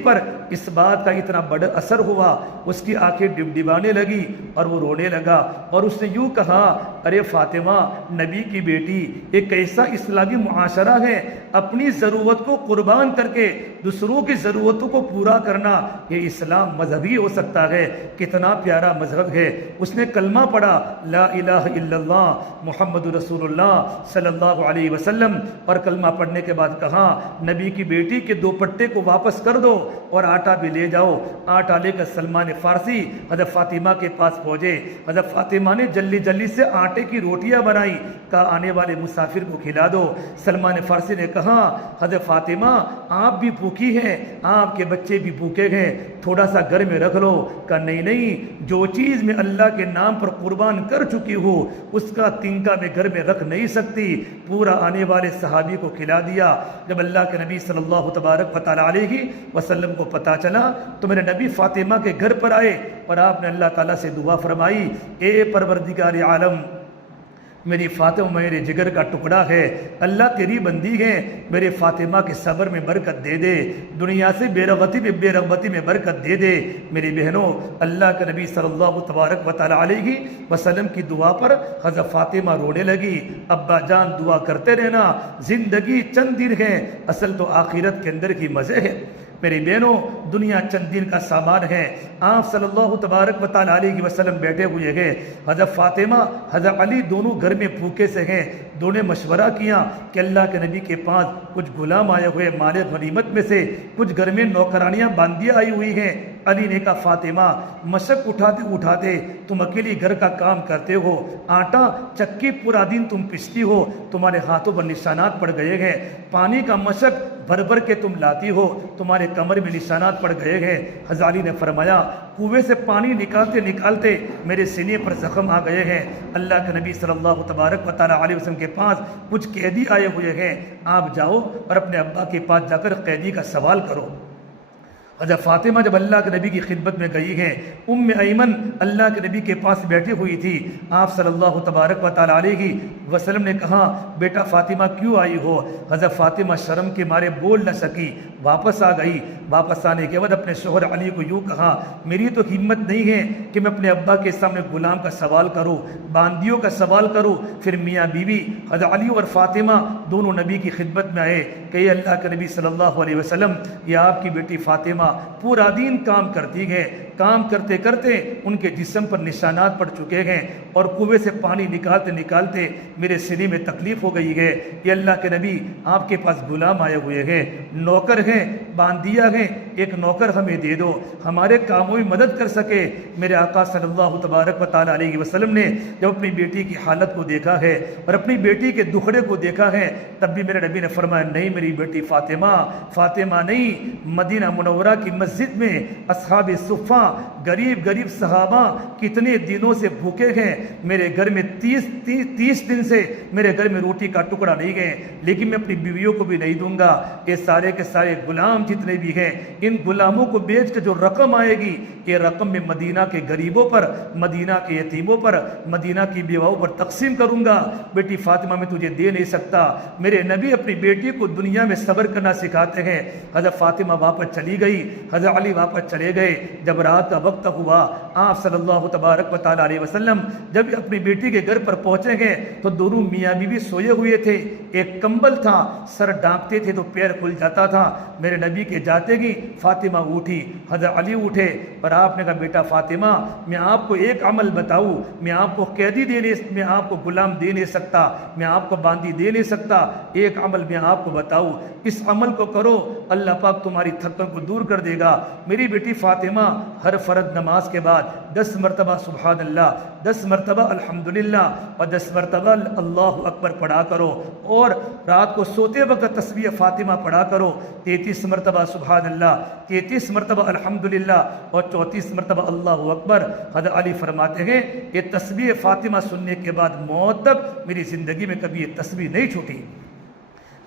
پر اس بات کا اتنا بڑا اثر ہوا، اس کی آنکھیں ڈبڈبانے لگی اور وہ رونے لگا، اور اس نے یوں کہا ارے فاطمہ نبی کی بیٹی، ایک ایسا اسلامی معاشرہ ہے اپنی ضرورت کو قربان کر کے دوسروں کی ضرورتوں کو پورا کرنا، یہ اسلام مذہبی ہو سکتا ہے؟ کتنا پیارا مذہب ہے۔ اس نے کلمہ پڑھا لا الہ الا اللہ محمد رسول اللہ صلی اللہ علیہ وسلم، اور کلمہ پڑھنے کے بعد کہا نبی کی بیٹی کے دوپٹے کو واپس کر دو اور آٹا بھی لے جاؤ۔ آٹا لے کر سلمان فارسی حضرت فاطمہ کے پاس پہنچے۔ حضرت فاطمہ نے جلدی سے آٹے کی روٹیاں بنائی، کہا آنے والے مسافر کو کھلا دو۔ سلمان فارسی نے کہا حضرت فاطمہ آپ بھی بھوکی ہیں، آپ کے بچے بھی بھوکے ہیں، تھوڑا سا گھر میں رکھ لو۔ کہا نہیں، جو چیز میں اللہ کے نام پر قربان کر چکی ہوں اس کا تنکا میں گھر میں رکھ نہیں سکتی، پورا آنے والے صحابی کو کھلا دیا۔ جب اللہ کے نبی صلی اللہ تبارک و تعالیٰ علیہ وسلم کو پتہ چلا تو میرے نبی فاطمہ کے گھر پر آئے اور آپ نے اللہ تعالیٰ سے دعا فرمائی اے پروردگار عالم، میری فاطمہ میرے جگر کا ٹکڑا ہے، اللہ تیری بندی ہے، میرے فاطمہ کے صبر میں برکت دے دے، دنیا سے بے رغبتی میں برکت دے دے۔ میری بہنوں، اللہ کے نبی صلی اللہ تبارک و تعالیٰ علیہ وسلم کی دعا پر حضرت فاطمہ رونے لگی۔ ابا جان دعا کرتے رہنا، زندگی چند دن ہے، اصل تو آخرت کے اندر کی مزے ہے۔ میری بہنوں، دنیا چند دن کا سامان ہے۔ آپ صلی اللہ تبارک و تعالیٰ علیہ وسلم بیٹھے ہوئے ہیں، حضرت فاطمہ حضرت علی دونوں گھر میں بھوکے سے ہیں۔ دونوں نے مشورہ کیا کہ اللہ کے نبی کے پاس کچھ غلام آئے ہوئے مال غنیمت میں سے، کچھ گھر میں نوکرانیاں باندھی آئی ہوئی ہیں۔ علی نے کہا فاطمہ مشق اٹھاتے تم اکیلی گھر کا کام کرتے ہو، آٹا چکی پورا دن تم پستی ہو، تمہارے ہاتھوں پر نشانات پڑ گئے ہیں، پانی کا مشق بھر کے تم لاتی ہو، تمہارے کمر میں نشانات پڑ گئے ہیں۔ حضرت علی نے فرمایا کنویں سے پانی نکالتے میرے سینے پر زخم آ گئے ہیں۔ اللہ کے نبی صلی اللہ تبارک و تعالیٰ علیہ وسلم کے پاس کچھ قیدی آئے ہوئے ہیں، آپ جاؤ اور اپنے ابا کے پاس جا کر قیدی کا سوال کرو۔ حضرت فاطمہ جب اللہ کے نبی کی خدمت میں گئی ہیں، ایمن اللہ کے نبی کے پاس بیٹھی ہوئی تھی۔ آپ صلی اللہ تبارک و تعالیٰ علیہ وسلم نے کہا بیٹا فاطمہ کیوں آئی ہو؟ حضرت فاطمہ شرم کے مارے بول نہ سکی، واپس آ گئی۔ واپس آنے کے بعد اپنے شوہر علی کو یوں کہا میری تو ہمت نہیں ہے کہ میں اپنے ابا کے سامنے غلام کا سوال کروں، باندیوں کا سوال کروں۔ پھر میاں بیوی حضرت علی اور فاطمہ دونوں نبی کی خدمت میں آئے کہ اللہ کے نبی صلی اللہ علیہ وسلم، یہ آپ کی بیٹی فاطمہ پورا دن کام کرتی ہے، کام کرتے ان کے جسم پر نشانات پڑ چکے ہیں اور کنویں سے پانی نکالتے میرے سینے میں تکلیف ہو گئی ہے۔ یہ اللہ کے نبی آپ کے پاس غلام آئے ہوئے ہیں، نوکر ہیں، باندیا ہیں، ایک نوکر ہمیں دے دو ہمارے کاموں میں مدد کر سکے۔ میرے آقا صلی اللہ تبارک و تعالیٰ علیہ وسلم نے جب اپنی بیٹی کی حالت کو دیکھا ہے اور اپنی بیٹی کے دکھڑے کو دیکھا ہے، تب بھی میرے نبی نے فرمایا نہیں میری بیٹی فاطمہ نہیں، مدینہ منورہ کی مسجد میں اصحاب صفہ غریب صحابہ کتنے دنوں سے بھوکے ہیں، میرے گھر میں 30 دن سے میرے گھر میں روٹی کا ٹکڑا نہیں گئے، لیکن میں اپنی بیویوں کو بھی نہیں دوں گا۔ یہ سارے کے سارے غلام جتنے بھی ہیں، ان غلاموں کو بیچ کے جو رقم آئے گی، یہ رقم میں مدینہ کے غریبوں پر، مدینہ کے یتیموں پر، مدینہ کی بیواؤں پر تقسیم کروں گا۔ بیٹی فاطمہ میں تجھے دے نہیں سکتا۔ میرے نبی اپنی بیٹی کو دنیا میں صبر کرنا سکھاتے ہیں۔ حضرت فاطمہ واپس چلی گئی، حضرت علی واپس چلے گئے۔ جب رات کا وقت وقت ہوا آپ صلی اللہ تبارک و تعالیٰ علیہ وسلم جب اپنی بیٹی کے گھر پر پہنچے گئے تو دونوں میاں بیوی سوئے ہوئے تھے، ایک کمبل تھا، سر ڈانپتے تھے تو پیر کھل جاتا تھا۔ میرے نبی کے جاتے گی فاطمہ اٹھی، حضرت علی اٹھے اور آپ نے کہا بیٹا فاطمہ میں آپ کو ایک عمل بتاؤں، میں آپ کو قیدی میں آپ کو غلام دے نہیں سکتا، میں آپ کو باندی دے نہیں سکتا، ایک عمل میں آپ کو بتاؤں، اس عمل کو کرو اللہ پاک تمہاری تھکن کو دور کر دے گا۔ میری بیٹی فاطمہ ہر فرض نماز کے بعد 10 مرتبہ سبحان اللہ، 10 مرتبہ الحمدللہ اور 10 مرتبہ اللہ اکبر پڑھا کرو، اور رات کو سوتے وقت تسبیح فاطمہ پڑھا کرو، 33 مرتبہ سبحان اللہ، 33 مرتبہ الحمدللہ اور 34 مرتبہ اللہ اکبر۔ حضرت علی فرماتے ہیں یہ تسبیح فاطمہ سننے کے بعد موت تک میری زندگی میں کبھی یہ تسبیح نہیں چھوٹی۔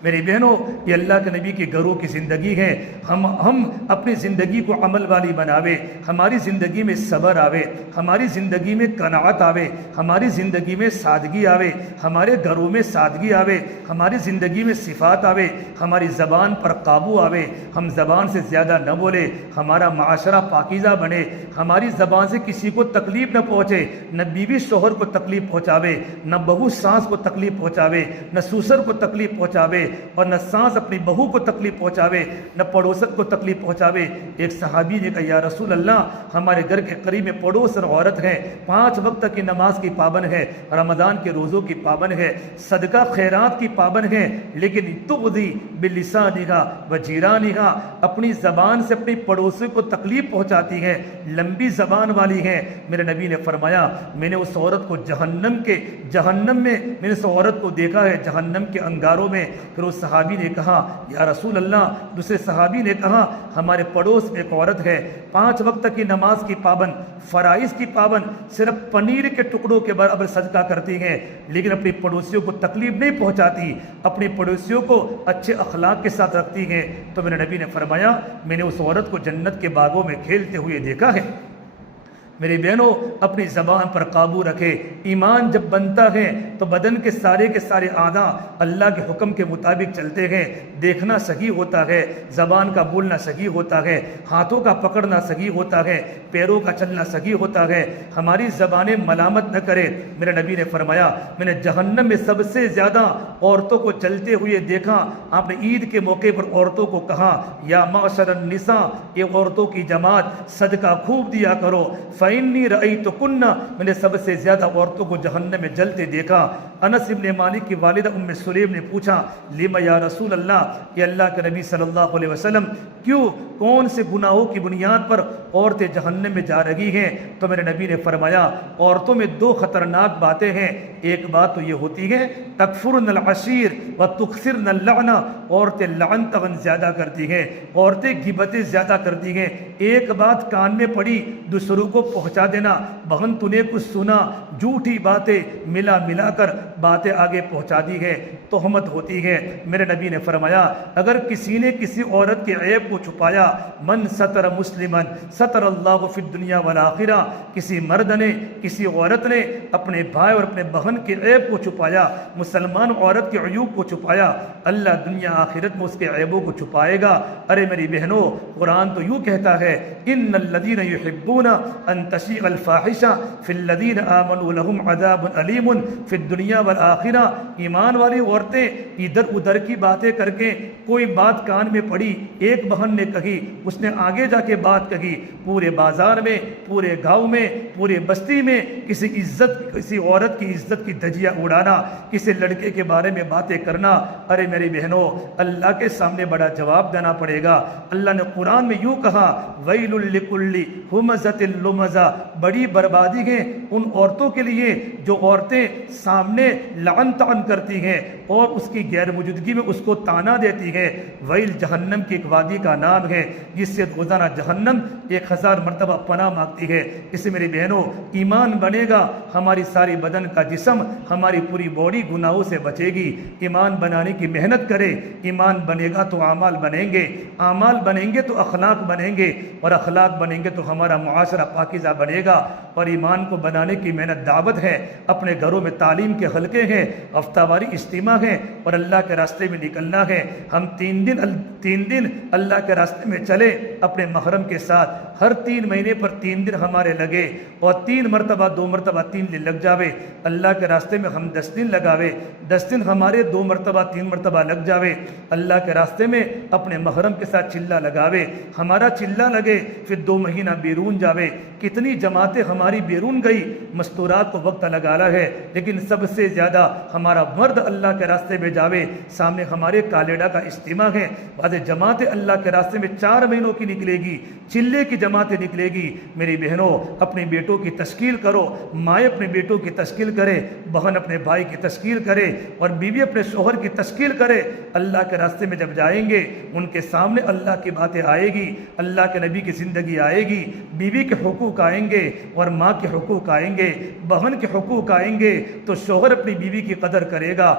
میری بہنوں یہ اللہ کے نبی کے گھروں کی زندگی ہے، ہم اپنی زندگی کو عمل والی بناوے، ہماری زندگی میں صبر آوے، ہماری زندگی میں قناعت آوے، ہماری زندگی میں سادگی آوے، ہمارے گھروں میں سادگی آوے، ہماری زندگی میں صفات آوے، ہماری زبان پر قابو آوے، ہم زبان سے زیادہ نہ بولے، ہمارا معاشرہ پاکیزہ بنے، ہماری زبان سے کسی کو تکلیف نہ پہنچے، نہ بیوی شوہر کو تکلیف پہنچاوے، نہ بہو ساس کو تکلیف پہنچاوے، نہ سسر کو تکلیف پہنچاوے، اور نہ ساس اپنی بہو کو تکلیف پہنچاوے، نہ پڑوسن کو تکلیف پہنچاوے۔ ایک صحابی نے کہا یا رسول اللہ ہمارے گھر کے قریب میں پڑوسن عورت ہے، 5 وقت کی نماز کی پابند ہے، رمضان کے روزوں کی پابند ہے، صدقہ خیرات کی پابند ہے، لیکن تؤذی بلسانہا وجیرانہا، اپنی زبان سے اپنی پڑوسی کو تکلیف پہنچاتی ہے، لمبی زبان والی ہے۔ میرے نبی نے فرمایا میں نے اس عورت کو جہنم میں نے اس عورت کو دیکھا ہے، جہنم کے انگاروں میں۔ پھر اس صحابی نے کہا یا رسول اللہ، دوسرے صحابی نے کہا ہمارے پڑوس میں ایک عورت ہے 5 وقت کی نماز کی پابند، فرائض کی پابند، صرف پنیر کے ٹکڑوں کے برابر صدقہ کرتی ہے، لیکن اپنی پڑوسیوں کو تکلیف نہیں پہنچاتی، اپنی پڑوسیوں کو اچھے اخلاق کے ساتھ رکھتی ہے۔ تو میرے نبی نے فرمایا میں نے اس عورت کو جنت کے باغوں میں کھیلتے ہوئے دیکھا ہے۔ میری بہنوں اپنی زبان پر قابو رکھے۔ ایمان جب بنتا ہے تو بدن کے سارے اعضاء اللہ کے حکم کے مطابق چلتے ہیں، دیکھنا صحیح ہوتا ہے، زبان کا بولنا صحیح ہوتا ہے، ہاتھوں کا پکڑنا صحیح ہوتا ہے، پیروں کا چلنا صحیح ہوتا ہے، ہماری زبانیں ملامت نہ کرے۔ میرے نبی نے فرمایا میں نے جہنم میں سب سے زیادہ عورتوں کو چلتے ہوئے دیکھا۔ آپ نے عید کے موقع پر عورتوں کو کہا یا معشر النساء، یہ عورتوں کی جماعت صدقہ خوب دیا کرو، فإنی رأیتکن، میں نے سب سے زیادہ عورتوں کو جہنم میں جلتے دیکھا۔ انس ابن مالک کی والدہ ام سلیم نے پوچھا لما یا رسول اللہ، کہ اللہ کے نبی صلی اللہ علیہ وسلم کیوں، کون سے گناہوں کی بنیاد پر عورتیں جہنم میں جا رہی ہیں؟ تو میرے نبی نے فرمایا عورتوں میں 2 خطرناک باتیں ہیں۔ ایک بات تو یہ ہوتی ہے تکفرن العشیر و تکثرن اللعنہ، عورتیں لعن تغن زیادہ کرتی ہیں، عورتیں غیبتیں زیادہ کرتی ہیں۔ ایک بات کان میں پڑی دوسروں کو پہنچا دینا، بہن تو نے کچھ سنا، جھوٹی باتیں ملا کر باتیں آگے پہنچا دی ہے، تہمت ہوتی ہے۔ میرے نبی نے فرمایا اگر کسی نے کسی عورت کے عیب کو چھپایا، من ستر مسلمن ستر اللہ فی الدنیا والآخرہ، کسی مرد نے کسی عورت نے اپنے بھائی اور اپنے بہن کے عیب کو چھپایا، مسلمان عورت کے عیوب کو چھپایا، اللہ دنیا آخرت میں اس کے عیبوں کو چھپائے گا۔ ارے میری بہنوں قرآن تو یوں کہتا ہے ان الذین یحبون ان تشیع الفاحشہ فی الذین آمنوا لهم عذاب علیم فی الدنیا والآخرہ۔ ایمان والی عورتیں ادھر ادھر کی باتیں کر کے، کوئی بات کان میں پڑی، ایک بہن نے کہی، اس نے آگے جا کے بات کہی، پورے بازار میں، پورے گاؤں میں، پورے بستی میں کسی عورت کی عزت کی دھجیاں اڑانا، کسی لڑکے کے بارے میں باتیں کرنا۔ ارے میری بہنوں اللہ کے سامنے بڑا جواب دینا پڑے گا۔ اللہ نے قرآن میں یوں کہا ویل لکل ہمزۃ لمزہ، بڑی بربادی ہے ان عورتوں کے لیے جو عورتیں سامنے لعن طعن کرتی ہیں اور اس کی غیر موجودگی میں اس کو تانا دیتی ہے۔ ویل جہنم کی ایک وادی کا نام ہے جس سے روزانہ جہنم 1000 مرتبہ پناہ مانگتی ہے۔ اس سے میری بہنوں ایمان بنے گا، ہماری ساری بدن کا جسم، ہماری پوری باڈی گناہوں سے بچے گی۔ ایمان بنانے کی محنت کرے، ایمان بنے گا تو اعمال بنیں گے، اعمال بنیں گے تو اخلاق بنیں گے، اور اخلاق بنیں گے تو ہمارا معاشرہ پاکیزہ بنے گا۔ اور ایمان کو بنانے کی محنت دعوت ہے، اپنے گھروں میں تعلیم کے حلقے ہیں، ہفتہ واری اجتماع ہے، اور اللہ کے راستے میں نکلنا ہے۔ ہم 3 دن اللہ کے راستے میں میں چلے اپنے محرم کے ساتھ. ہر 3 مہینے پر 3 دن ہمارے لگے اور 3 مرتبہ 2 مرتبہ 3 دن لگ جاوے. اللہ کے راستے میں ہم 10 دن لگاوے, 10 دن ہمارے 2 مرتبہ 3 مرتبہ لگ جاوے. اللہ کے راستے میں اپنے محرم کے ساتھ چلہ لگاوے, ہمارا چلہ لگے, پھر 2 مہینہ بیرون جاوے. کتنی جماعتیں ہماری بیرون گئی, مستورات کو وقت لگا رہا ہے, لیکن سب سے زیادہ ہمارا مرد اللہ کے راستے میں جاوے. سامنے ہمارے کالیڈا کا اجتماع ہے, بعض جماعتیں اللہ کے راستے میں 4 مہینوں کی نکلے گی, چلے کی جماعتیں نکلے گی. میری بہنوں, اپنے بیٹوں کی تشکیل کرو, مائیں اپنے بیٹوں کی تشکیل کرے, بہن اپنے بھائی کی تشکیل کرے, اور بیوی اپنے شوہر کی تشکیل کرے. اللہ کے راستے میں جب جائیں گے ان کے سامنے اللہ کی باتیں آئے گی, اللہ کے نبی کی زندگی آئے گی, بیوی کے حقوق آئیں گے اور ماں کے حقوق آئیں گے, بہن کے حقوق آئیں گے. تو شوہر اپنی بیوی کی قدر کرے گا,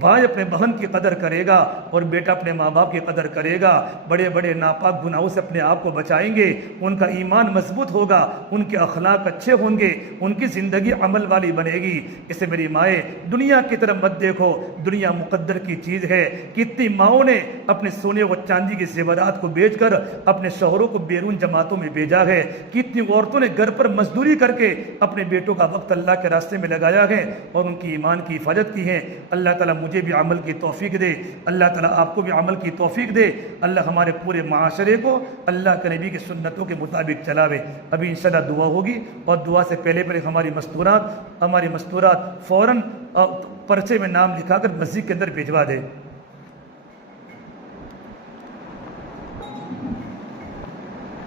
بھائی اپنے بہن کی قدر کرے گا, اور بیٹا اپنے ماں باپ کی قدر کرے گا. بڑے بڑے ناپاک گناہوں سے اپنے آپ کو بچائیں گے, ان کا ایمان مضبوط ہوگا, ان کے اخلاق اچھے ہوں گے, ان کی زندگی عمل والی بنے گی. اسے میری مائیں دنیا کی طرف مت دیکھو, دنیا مقدر کی چیز ہے. کتنی ماؤں نے اپنے سونے و چاندی کے زیورات کو بیچ کر اپنے شوہروں کو بیرون جماعتوں میں بھیجا ہے. کتنی عورتوں نے گھر پر مزدوری کر کے اپنے بیٹوں کا وقت اللہ کے راستے میں لگایا ہے اور ان کی ایمان کی حفاظت کی ہے. اللہ تعالیٰ مجھے بھی عمل کی توفیق دے, اللہ تعالیٰ آپ کو بھی عمل کی توفیق دے. اللہ ہمارے پورے معاشرے کو اللہ کے نبی کی سنتوں کے مطابق چلاوے. ابھی انشاءاللہ دعا ہوگی, اور دعا سے پہلے ہماری مستورات فوراً پرچے میں نام لکھا کر مسجد کے اندر بھیجوا دے.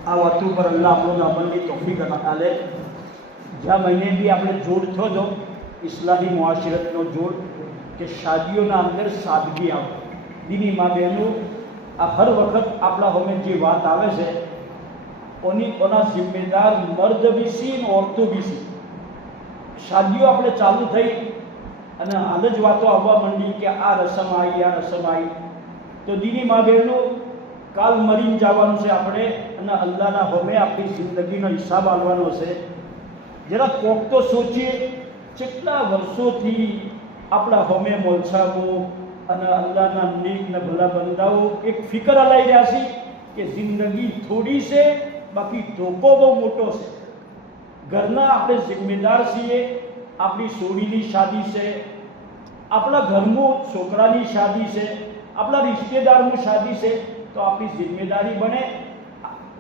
આવતું પર અલ્લાહ આપણને અમલની તોફીક આલે. જ્યાં મહિને બી આપણે જોડ થયો જો ઇસ્લાહી મુઆશરતનો જોડ કે શાદીઓના અંદર સાદગી આવે. દીની મા બહેનો, આ હર વખત આપણા હોમે જે વાત આવે છે ઓના જિમ્મેદાર મર્દ બી સી અને ઓરતો બી સી. શાદીઓ આપણે ચાલુ થઈ અને હાલ જ વાતો આવવા માંડી કે આ રસમ આવી, આ રસમ આવી. તો દીની મા બહેનો, કાલ મરીને જવાનું છે આપણે, અને અલ્લાહના હોમે આપણી જિંદગીનો હિસાબ આલવાનો છે. જરા કોક તો સોચીએ, કેટલા વર્ષોથી આપણા હોમે મોલસાઓ અને અલ્લાહના નેક ને ભલા બંદાઓ એક ફિકર હલાઈ રહ્યા છે કે જિંદગી થોડી છે, બાકી ધોકો બહુ મોટો છે. ઘરના આપણે જિમ્મેદાર છીએ. આપણી સોડીની શાદી છે, આપણા ઘરનું છોકરાની શાદી છે, આપણા રિશ્તેદારનું શાદી છે. તો આપણી જિમ્મેદારી બને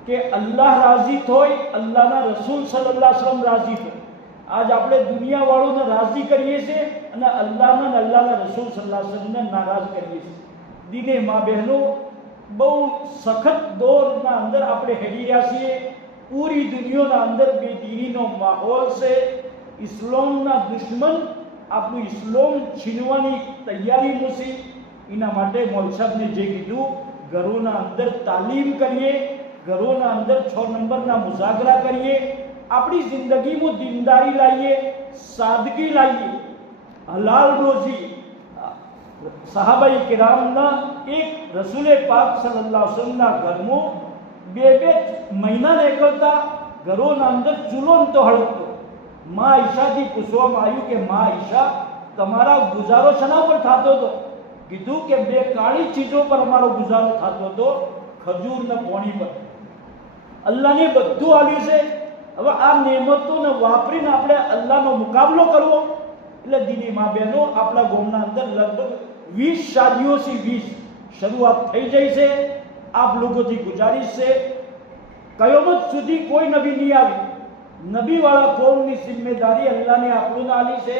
કે અલ્લાહ રાજી થાય, અલ્લાહના રસૂલ સલ્લલ્લાહુ અલૈહિ વસલ્લમ રાજી થાય. આજ આપણે દુનિયાવાળોને રાજી કરીએ છીએ અને અલ્લાહના અને અલ્લાહના રસૂલ સલ્લલ્લાહુ અલૈહિ વસલ્લમને નારાજ કરીએ છીએ. દીને મા બહેનો, બહુ સખત દોરના અંદર આપણે હેડી રહ્યા છીએ. પૂરી દુનિયાના અંદર બેદીનીનો માહોલ છે. ઇસ્લામના દુશ્મન આપણું ઇસ્લામ છીનવાની તૈયારીમાં છે. એના માટે મૌલવી સાહેબને જે કીધું, ઘરોના અંદર તાલીમ કરીએ, ઘરોના અંદર 6 નંબરના મુઝાગરા કરીએ, આપણી જિંદગીમાં દીનદારી લાવીએ, સાદગી લાવીએ, હલાલ રોજી. સહાબાઈ કિરામના એક રસૂલે પાક સલ્લલ્લાહુ અલૈહિ વસલ્લમના ઘરમાં 2 મહિના નીકળતા, ઘરોના અંદર ચૂલો નતો હળગતો. મા આઈશાથી પૂછવામાં આવ્યું કે મા આઈશા, તમારા ગુજારો શેના પર થતો હતો? કીધું કે 2 કાળી ચીજો પર અમારો ગુજારો થતો હતો, ખજૂર ને પાણી પર. અલ્લાહને બધું આલ્યું છે, હવે આ નેમતોને વાપરીને આપણે અલ્લાહનો મુકાબલો કરવો. એટલે દીદી મા બહેનો, આપણા ગામના અંદર લગભગ 20 શાદીઓ થી 20 શરૂઆત થઈ જાય છે. આપ લોકોથી ગુજારિશ છે, કયામત સુધી કોઈ નબી નહીં આવે. નબીવાળા કોમની જિમ્મેદારી અલ્લાહને આપણને આલી છે.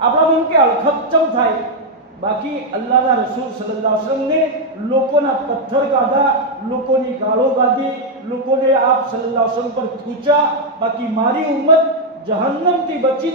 આપણા મન કે અળખચમ થાય, બાકી અલ્લાહના રસૂલ સલ્લલ્લાહુ અલૈહિ વસલ્લમને લોકોના પથ્થર ગાધા, લોકોની ગાળો ગાધી, લોકોને આપ સલ્લલ્લાહુ અલૈહિ વસલ્લમ પર થૂચા, બાકી મારી ઉમ્મત જહન્નમથી બચી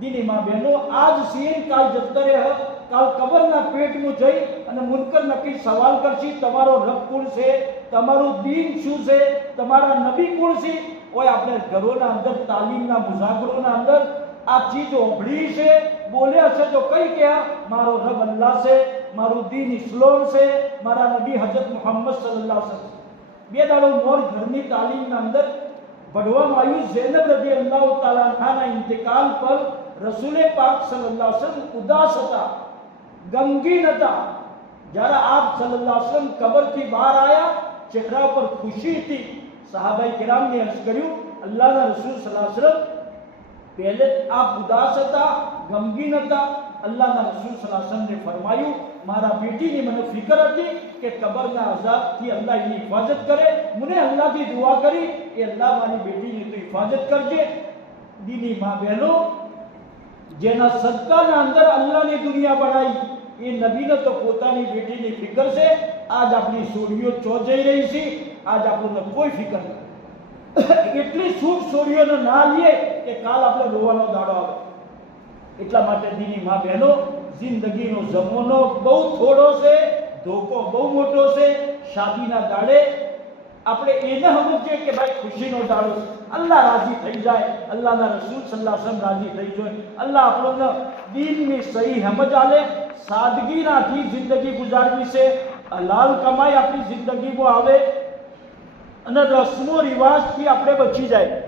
દીની મા બહેનો, આજ સીન કાલ જતો રહે, કાલ કબરના પેટમાં જઈ અને મુનકર નકીર સવાલ કરશી, તમારો રબ કોણ છે, તમારું દીન શું છે, તમારા નબી કોણ છે. ઓય આપણે ઘરોના અંદર તાલીમના મુઝાકરોના અંદર આ ચીજ ઓભળી છે, બોલે હશે તો કઈ ક્યાં મારો રબ અલ્લાહ છે, મારું દીન ઇસ્લામ છે, મારા નબી હજરત મુહમ્મદ સલ્લલ્લાહુ અલૈહિ વસલ્લમ. 2 દાડો મોર ઘરની તાલીમના અંદર ભણવામાં આવ્યું. ઝૈનબ રઝિયલ્લાહુ તઆલા અન્હાના ઇંતિકાલ પર રસૂલે પાક સલ્લલ્લાહુ અલૈહિ વસલ્લમ ઉદાસ હતા, ગમગીન હતા. જ્યારે આપ સલ્લલ્લાહુ અલૈહિ વસલ્લમ કબરથી બહાર આવ્યા, ચહેરા પર ખુશી હતી. સહાબાઈ કિરામને અર્ઝ કર્યું, અલ્લાહના રસૂલ સલ્લલ્લાહુ અલૈહિ વસલ્લમ, પહેલે આપ ઉદાસ હતા, ગમગીન હતા. અલ્લાહના રસૂલ સલ્લલ્લાહુ અલૈહિ વસલ્લમને ફરમાયું, મારા બેટીની મને ફિકર હતી કે કબરના અઝાબથી અલ્લાહ એની હિફાજત કરે. મને અલ્લાહથી દુઆ કરી કે અલ્લાહ મારી બેટીની તો હિફાજત કરજે. દીની માં બહેનો, જેના સદકાના અંદર અલ્લાહની દુનિયા બનાવી, એ નબીને તો પોતાની બેટીની ફિકર છે. આજ આપણી સોડીઓ ચો જઈ રહી છે, આજ આપણને કોઈ ફિકર નથી. એટલી શુભ સોડીઓને ના લઈએ કે કાલ આપણે રોવાનો દાડો આવે. એટલા માટે દીની માં બહેનો, જિંદગીનો જમાનો બહુ થોડો છે, ધોકો બહુ મોટો છે. શાદીના દાડે આપણે એને સમજીએ કે ભાઈ ખુશીનો દાડો છે, અલ્લાહ રાજી થઈ જાય, અલ્લાહના રસૂલ સલ્લલ્લાહુ અલૈહિ વસલ્લમ રાજી થઈ જાય, અલ્લાહ આપણને દીનની સહી સમજ આલે. સાદગીનાથી જિંદગી ગુજારવી છે, હલાલ કમાઈ આપણી જિંદગીમાં આવે અને રસ્મો રિવાજથી આપણે બચી જાય.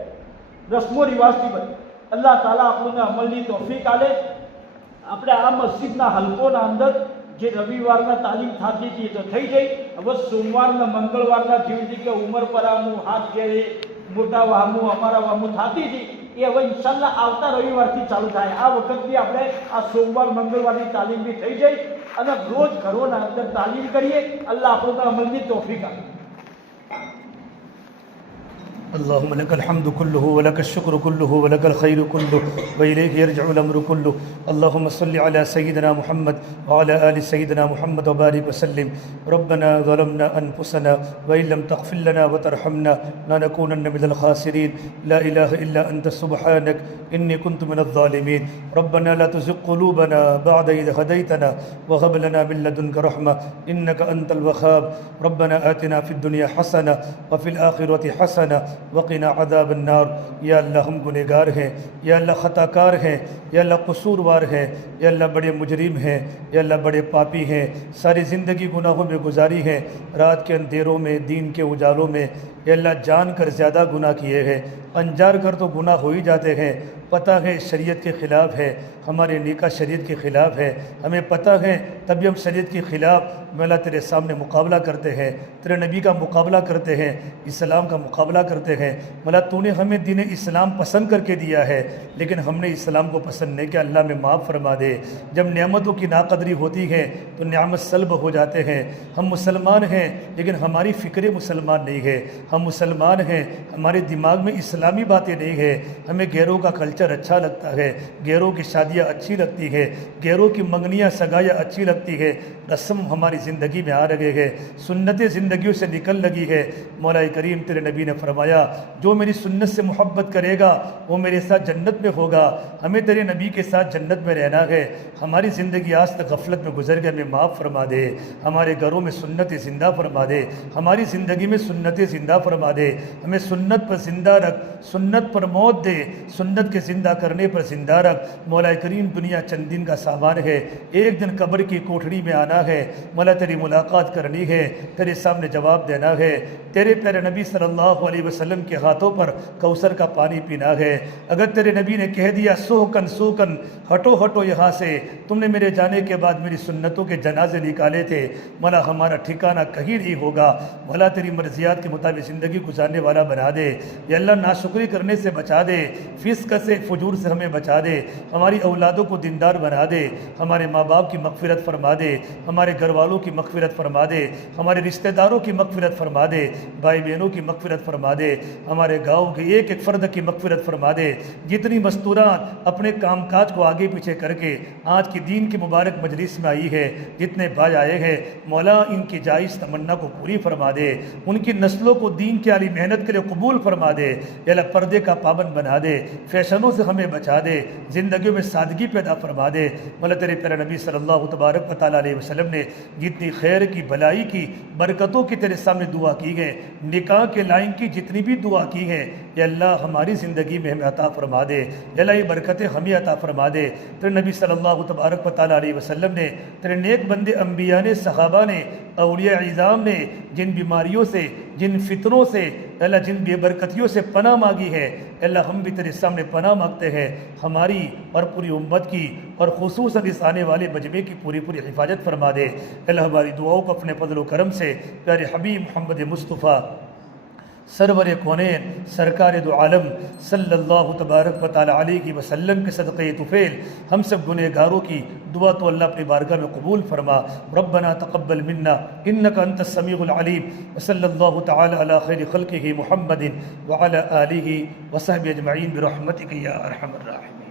રસ્મો રિવાજથી અલ્લાહ તાલા આપણને અમલની તોફીક આલે. આપણે આ મસ્જિદના હલકોના અંદર જે રવિવારના તાલીમ થતી હતી તો થઈ ગઈ. હવે સોમવારના મંગળવારના જેવી રીતે ઉમર પરામું, હાથ ઘેરે, મોટા વાહમું, અમારા વાહમું થતી હતી, એ હવે ઇન્શાલ્લાહ આવતા રવિવારથી ચાલુ થાય. આ વખતથી આપણે આ સોમવાર મંગળવારની તાલીમ બી થઈ જાય અને રોજ ઘરોના અંદર તાલીમ કરીએ. અલ્લાહ આપણને અમલની તોફીક આપે. اللهم لك الحمد كله ولك الشكر كله ولك الخير كله وإليك يرجع الأمر كله. اللهم صل على سيدنا محمد وعلى آل سيدنا محمد وبارك وسلم. ربنا ظلمنا أنفسنا وإن لم تغفر لنا وترحمنا لنكونن من الخاسرين. لا إله إلا أنت سبحانك إني كنت من الظالمين. ربنا لا تزغ قلوبنا بعد إذ هديتنا وهب لنا من لدنك رحمة إنك أنت الوهاب. ربنا آتنا في الدنيا حسنة وفي الآخرة حسنة وقنا عذاب النار. یا اللہ ہم گنہگار ہیں، یا اللہ خطا کار ہیں، یا اللہ قصوروار ہیں، یا اللہ بڑے مجرم ہیں، یا اللہ بڑے پاپی ہیں. ساری زندگی گناہوں میں گزاری ہے، رات کے اندھیروں میں، دین کے اجالوں میں. یا اللہ جان کر زیادہ گناہ کیے ہیں، انجار کر تو گناہ ہو ہی جاتے ہیں. پتہ ہے شریعت کے خلاف ہے، ہمارے نکاح شریعت کے خلاف ہے، ہمیں پتہ ہے، تب ہم شریعت کے خلاف مولا تیرے سامنے مقابلہ کرتے ہیں، تیرے نبی کا مقابلہ کرتے ہیں، اسلام کا مقابلہ کرتے ہیں. مولا تو نے ہمیں دین اسلام پسند کر کے دیا ہے، لیکن ہم نے اسلام کو پسند نہیں کیا. اللہ میں معاف فرما دے. جب نعمتوں کی ناقدری ہوتی ہے تو نعمت سلب ہو جاتے ہیں. ہم مسلمان ہیں لیکن ہماری فکر مسلمان نہیں ہے. ہم مسلمان ہیں، ہمارے دماغ میں اسلامی باتیں نہیں ہیں. ہمیں غیروں کا کلچر اچھا لگتا ہے، غیروں کی شادیاں اچھی لگتی ہے، غیروں کی منگنیاں سگائیاں اچھی لگتی ہے. رسم ہماری زندگی میں آ رہے ہیں، سنتیں زندگیوں سے نکل لگی ہے. مولا کریم تیرے نبی نے فرمایا جو میری سنت سے محبت کرے گا وہ میرے ساتھ جنت میں ہوگا. ہمیں تیرے نبی کے ساتھ جنت میں رہنا ہے. ہماری زندگی آج تک غفلت میں گزر گئی، ہمیں معاف فرما دے. ہمارے گھروں میں سنتیں زندہ فرما دے، ہماری زندگی میں سنتیں زندہ فرما دے. ہمیں سنت پر زندہ رکھ، سنت پر موت دے، سنت کے زندہ کرنے پر زندہ رکھ. مولا کریم دنیا چند دن کا سامان ہے، ایک دن قبر کی کوٹھڑی میں آنا ہے. مولا تیری ملاقات کرنی ہے، تیرے سامنے جواب دینا ہے. تیرے پیارے نبی صلی اللہ علیہ وسلم کے ہاتھوں پر کوثر کا پانی پینا ہے. اگر تیرے نبی نے کہہ دیا سوکن سوکن ہٹو ہٹو یہاں سے، تم نے میرے جانے کے بعد میری سنتوں کے جنازے نکالے تھے، مولا ہمارا ٹھکانہ کہیں نہیں ہوگا. مولا تیری مرضیات کے مطابق زندگی گزارنے والا بنا دے. یا اللہ ناشکری کرنے سے بچا دے، فسق سے فجور سے ہمیں بچا دے. ہماری اولادوں کو دیندار بنا دے. ہمارے ماں باپ کی مغفرت فرما دے، ہمارے گھر والوں کی مغفرت فرما دے، ہمارے رشتہ داروں کی مغفرت فرما دے، بھائی بہنوں کی مغفرت فرما دے، ہمارے گاؤں کے ایک ایک فرد کی مغفرت فرما دے. جتنی مستوران اپنے کام کاج کو آگے پیچھے کر کے آج کی دین کی مبارک مجلس میں آئی ہے، جتنے بھائی آئے ہیں، مولا ان کی جائز تمنا کو پوری فرما دے. ان کی نسلوں کو دین کی عالی محنت کے لیے قبول فرما دے. یا اللہ پردے کا پابند بنا دے، فیشنوں سے ہمیں بچا دے، زندگیوں میں سادگی پیدا فرما دے. مولا تیرے پیارے نبی صلی اللہ تبارک و تعالیٰ علیہ وسلم نے جتنی خیر کی، بھلائی کی، برکتوں کی تیرے سامنے دعا کی ہے، نکاح کے لائن کی جتنی بھی دعا کی ہے، یا اللہ ہماری زندگی میں ہمیں عطا فرما دے. یا اللہ یہ برکتیں ہمیں عطا فرما دے. تیرے نبی صلی اللہ تبارک و تعالیٰ علیہ وسلم نے، تیرے نیک بندے انبیاء نے، صحابہ نے، اولیاء اعظام نے جن بیماریوں سے جن فتنوں سے اللہ جن بے برکتیوں سے پناہ مانگی ہے اللہ ہم بھی تیرے سامنے پناہ مانگتے ہیں، ہماری اور پوری امت کی اور خصوصاً اس آنے والے مجمع کی پوری حفاظت فرما دے۔ اللہ ہماری دعاؤں کو اپنے فضل و کرم سے پیارے حبیب محمد مصطفیٰ سرور کونین سرکار دو عالم صلی اللہ تبارک و تعالی علیہ وسلم کے صدقے طفیل ہم سب گنہگاروں کی دعا تو اللہ اپنی بارگاہ میں قبول فرما۔ ربنا تقبل منا انک انت السمیع العلیم وصلی اللہ تعالی علی خیر خلقہ محمد وعلی آلہ وصحبہ اجمعین برحمتک یا ارحم الراحمین۔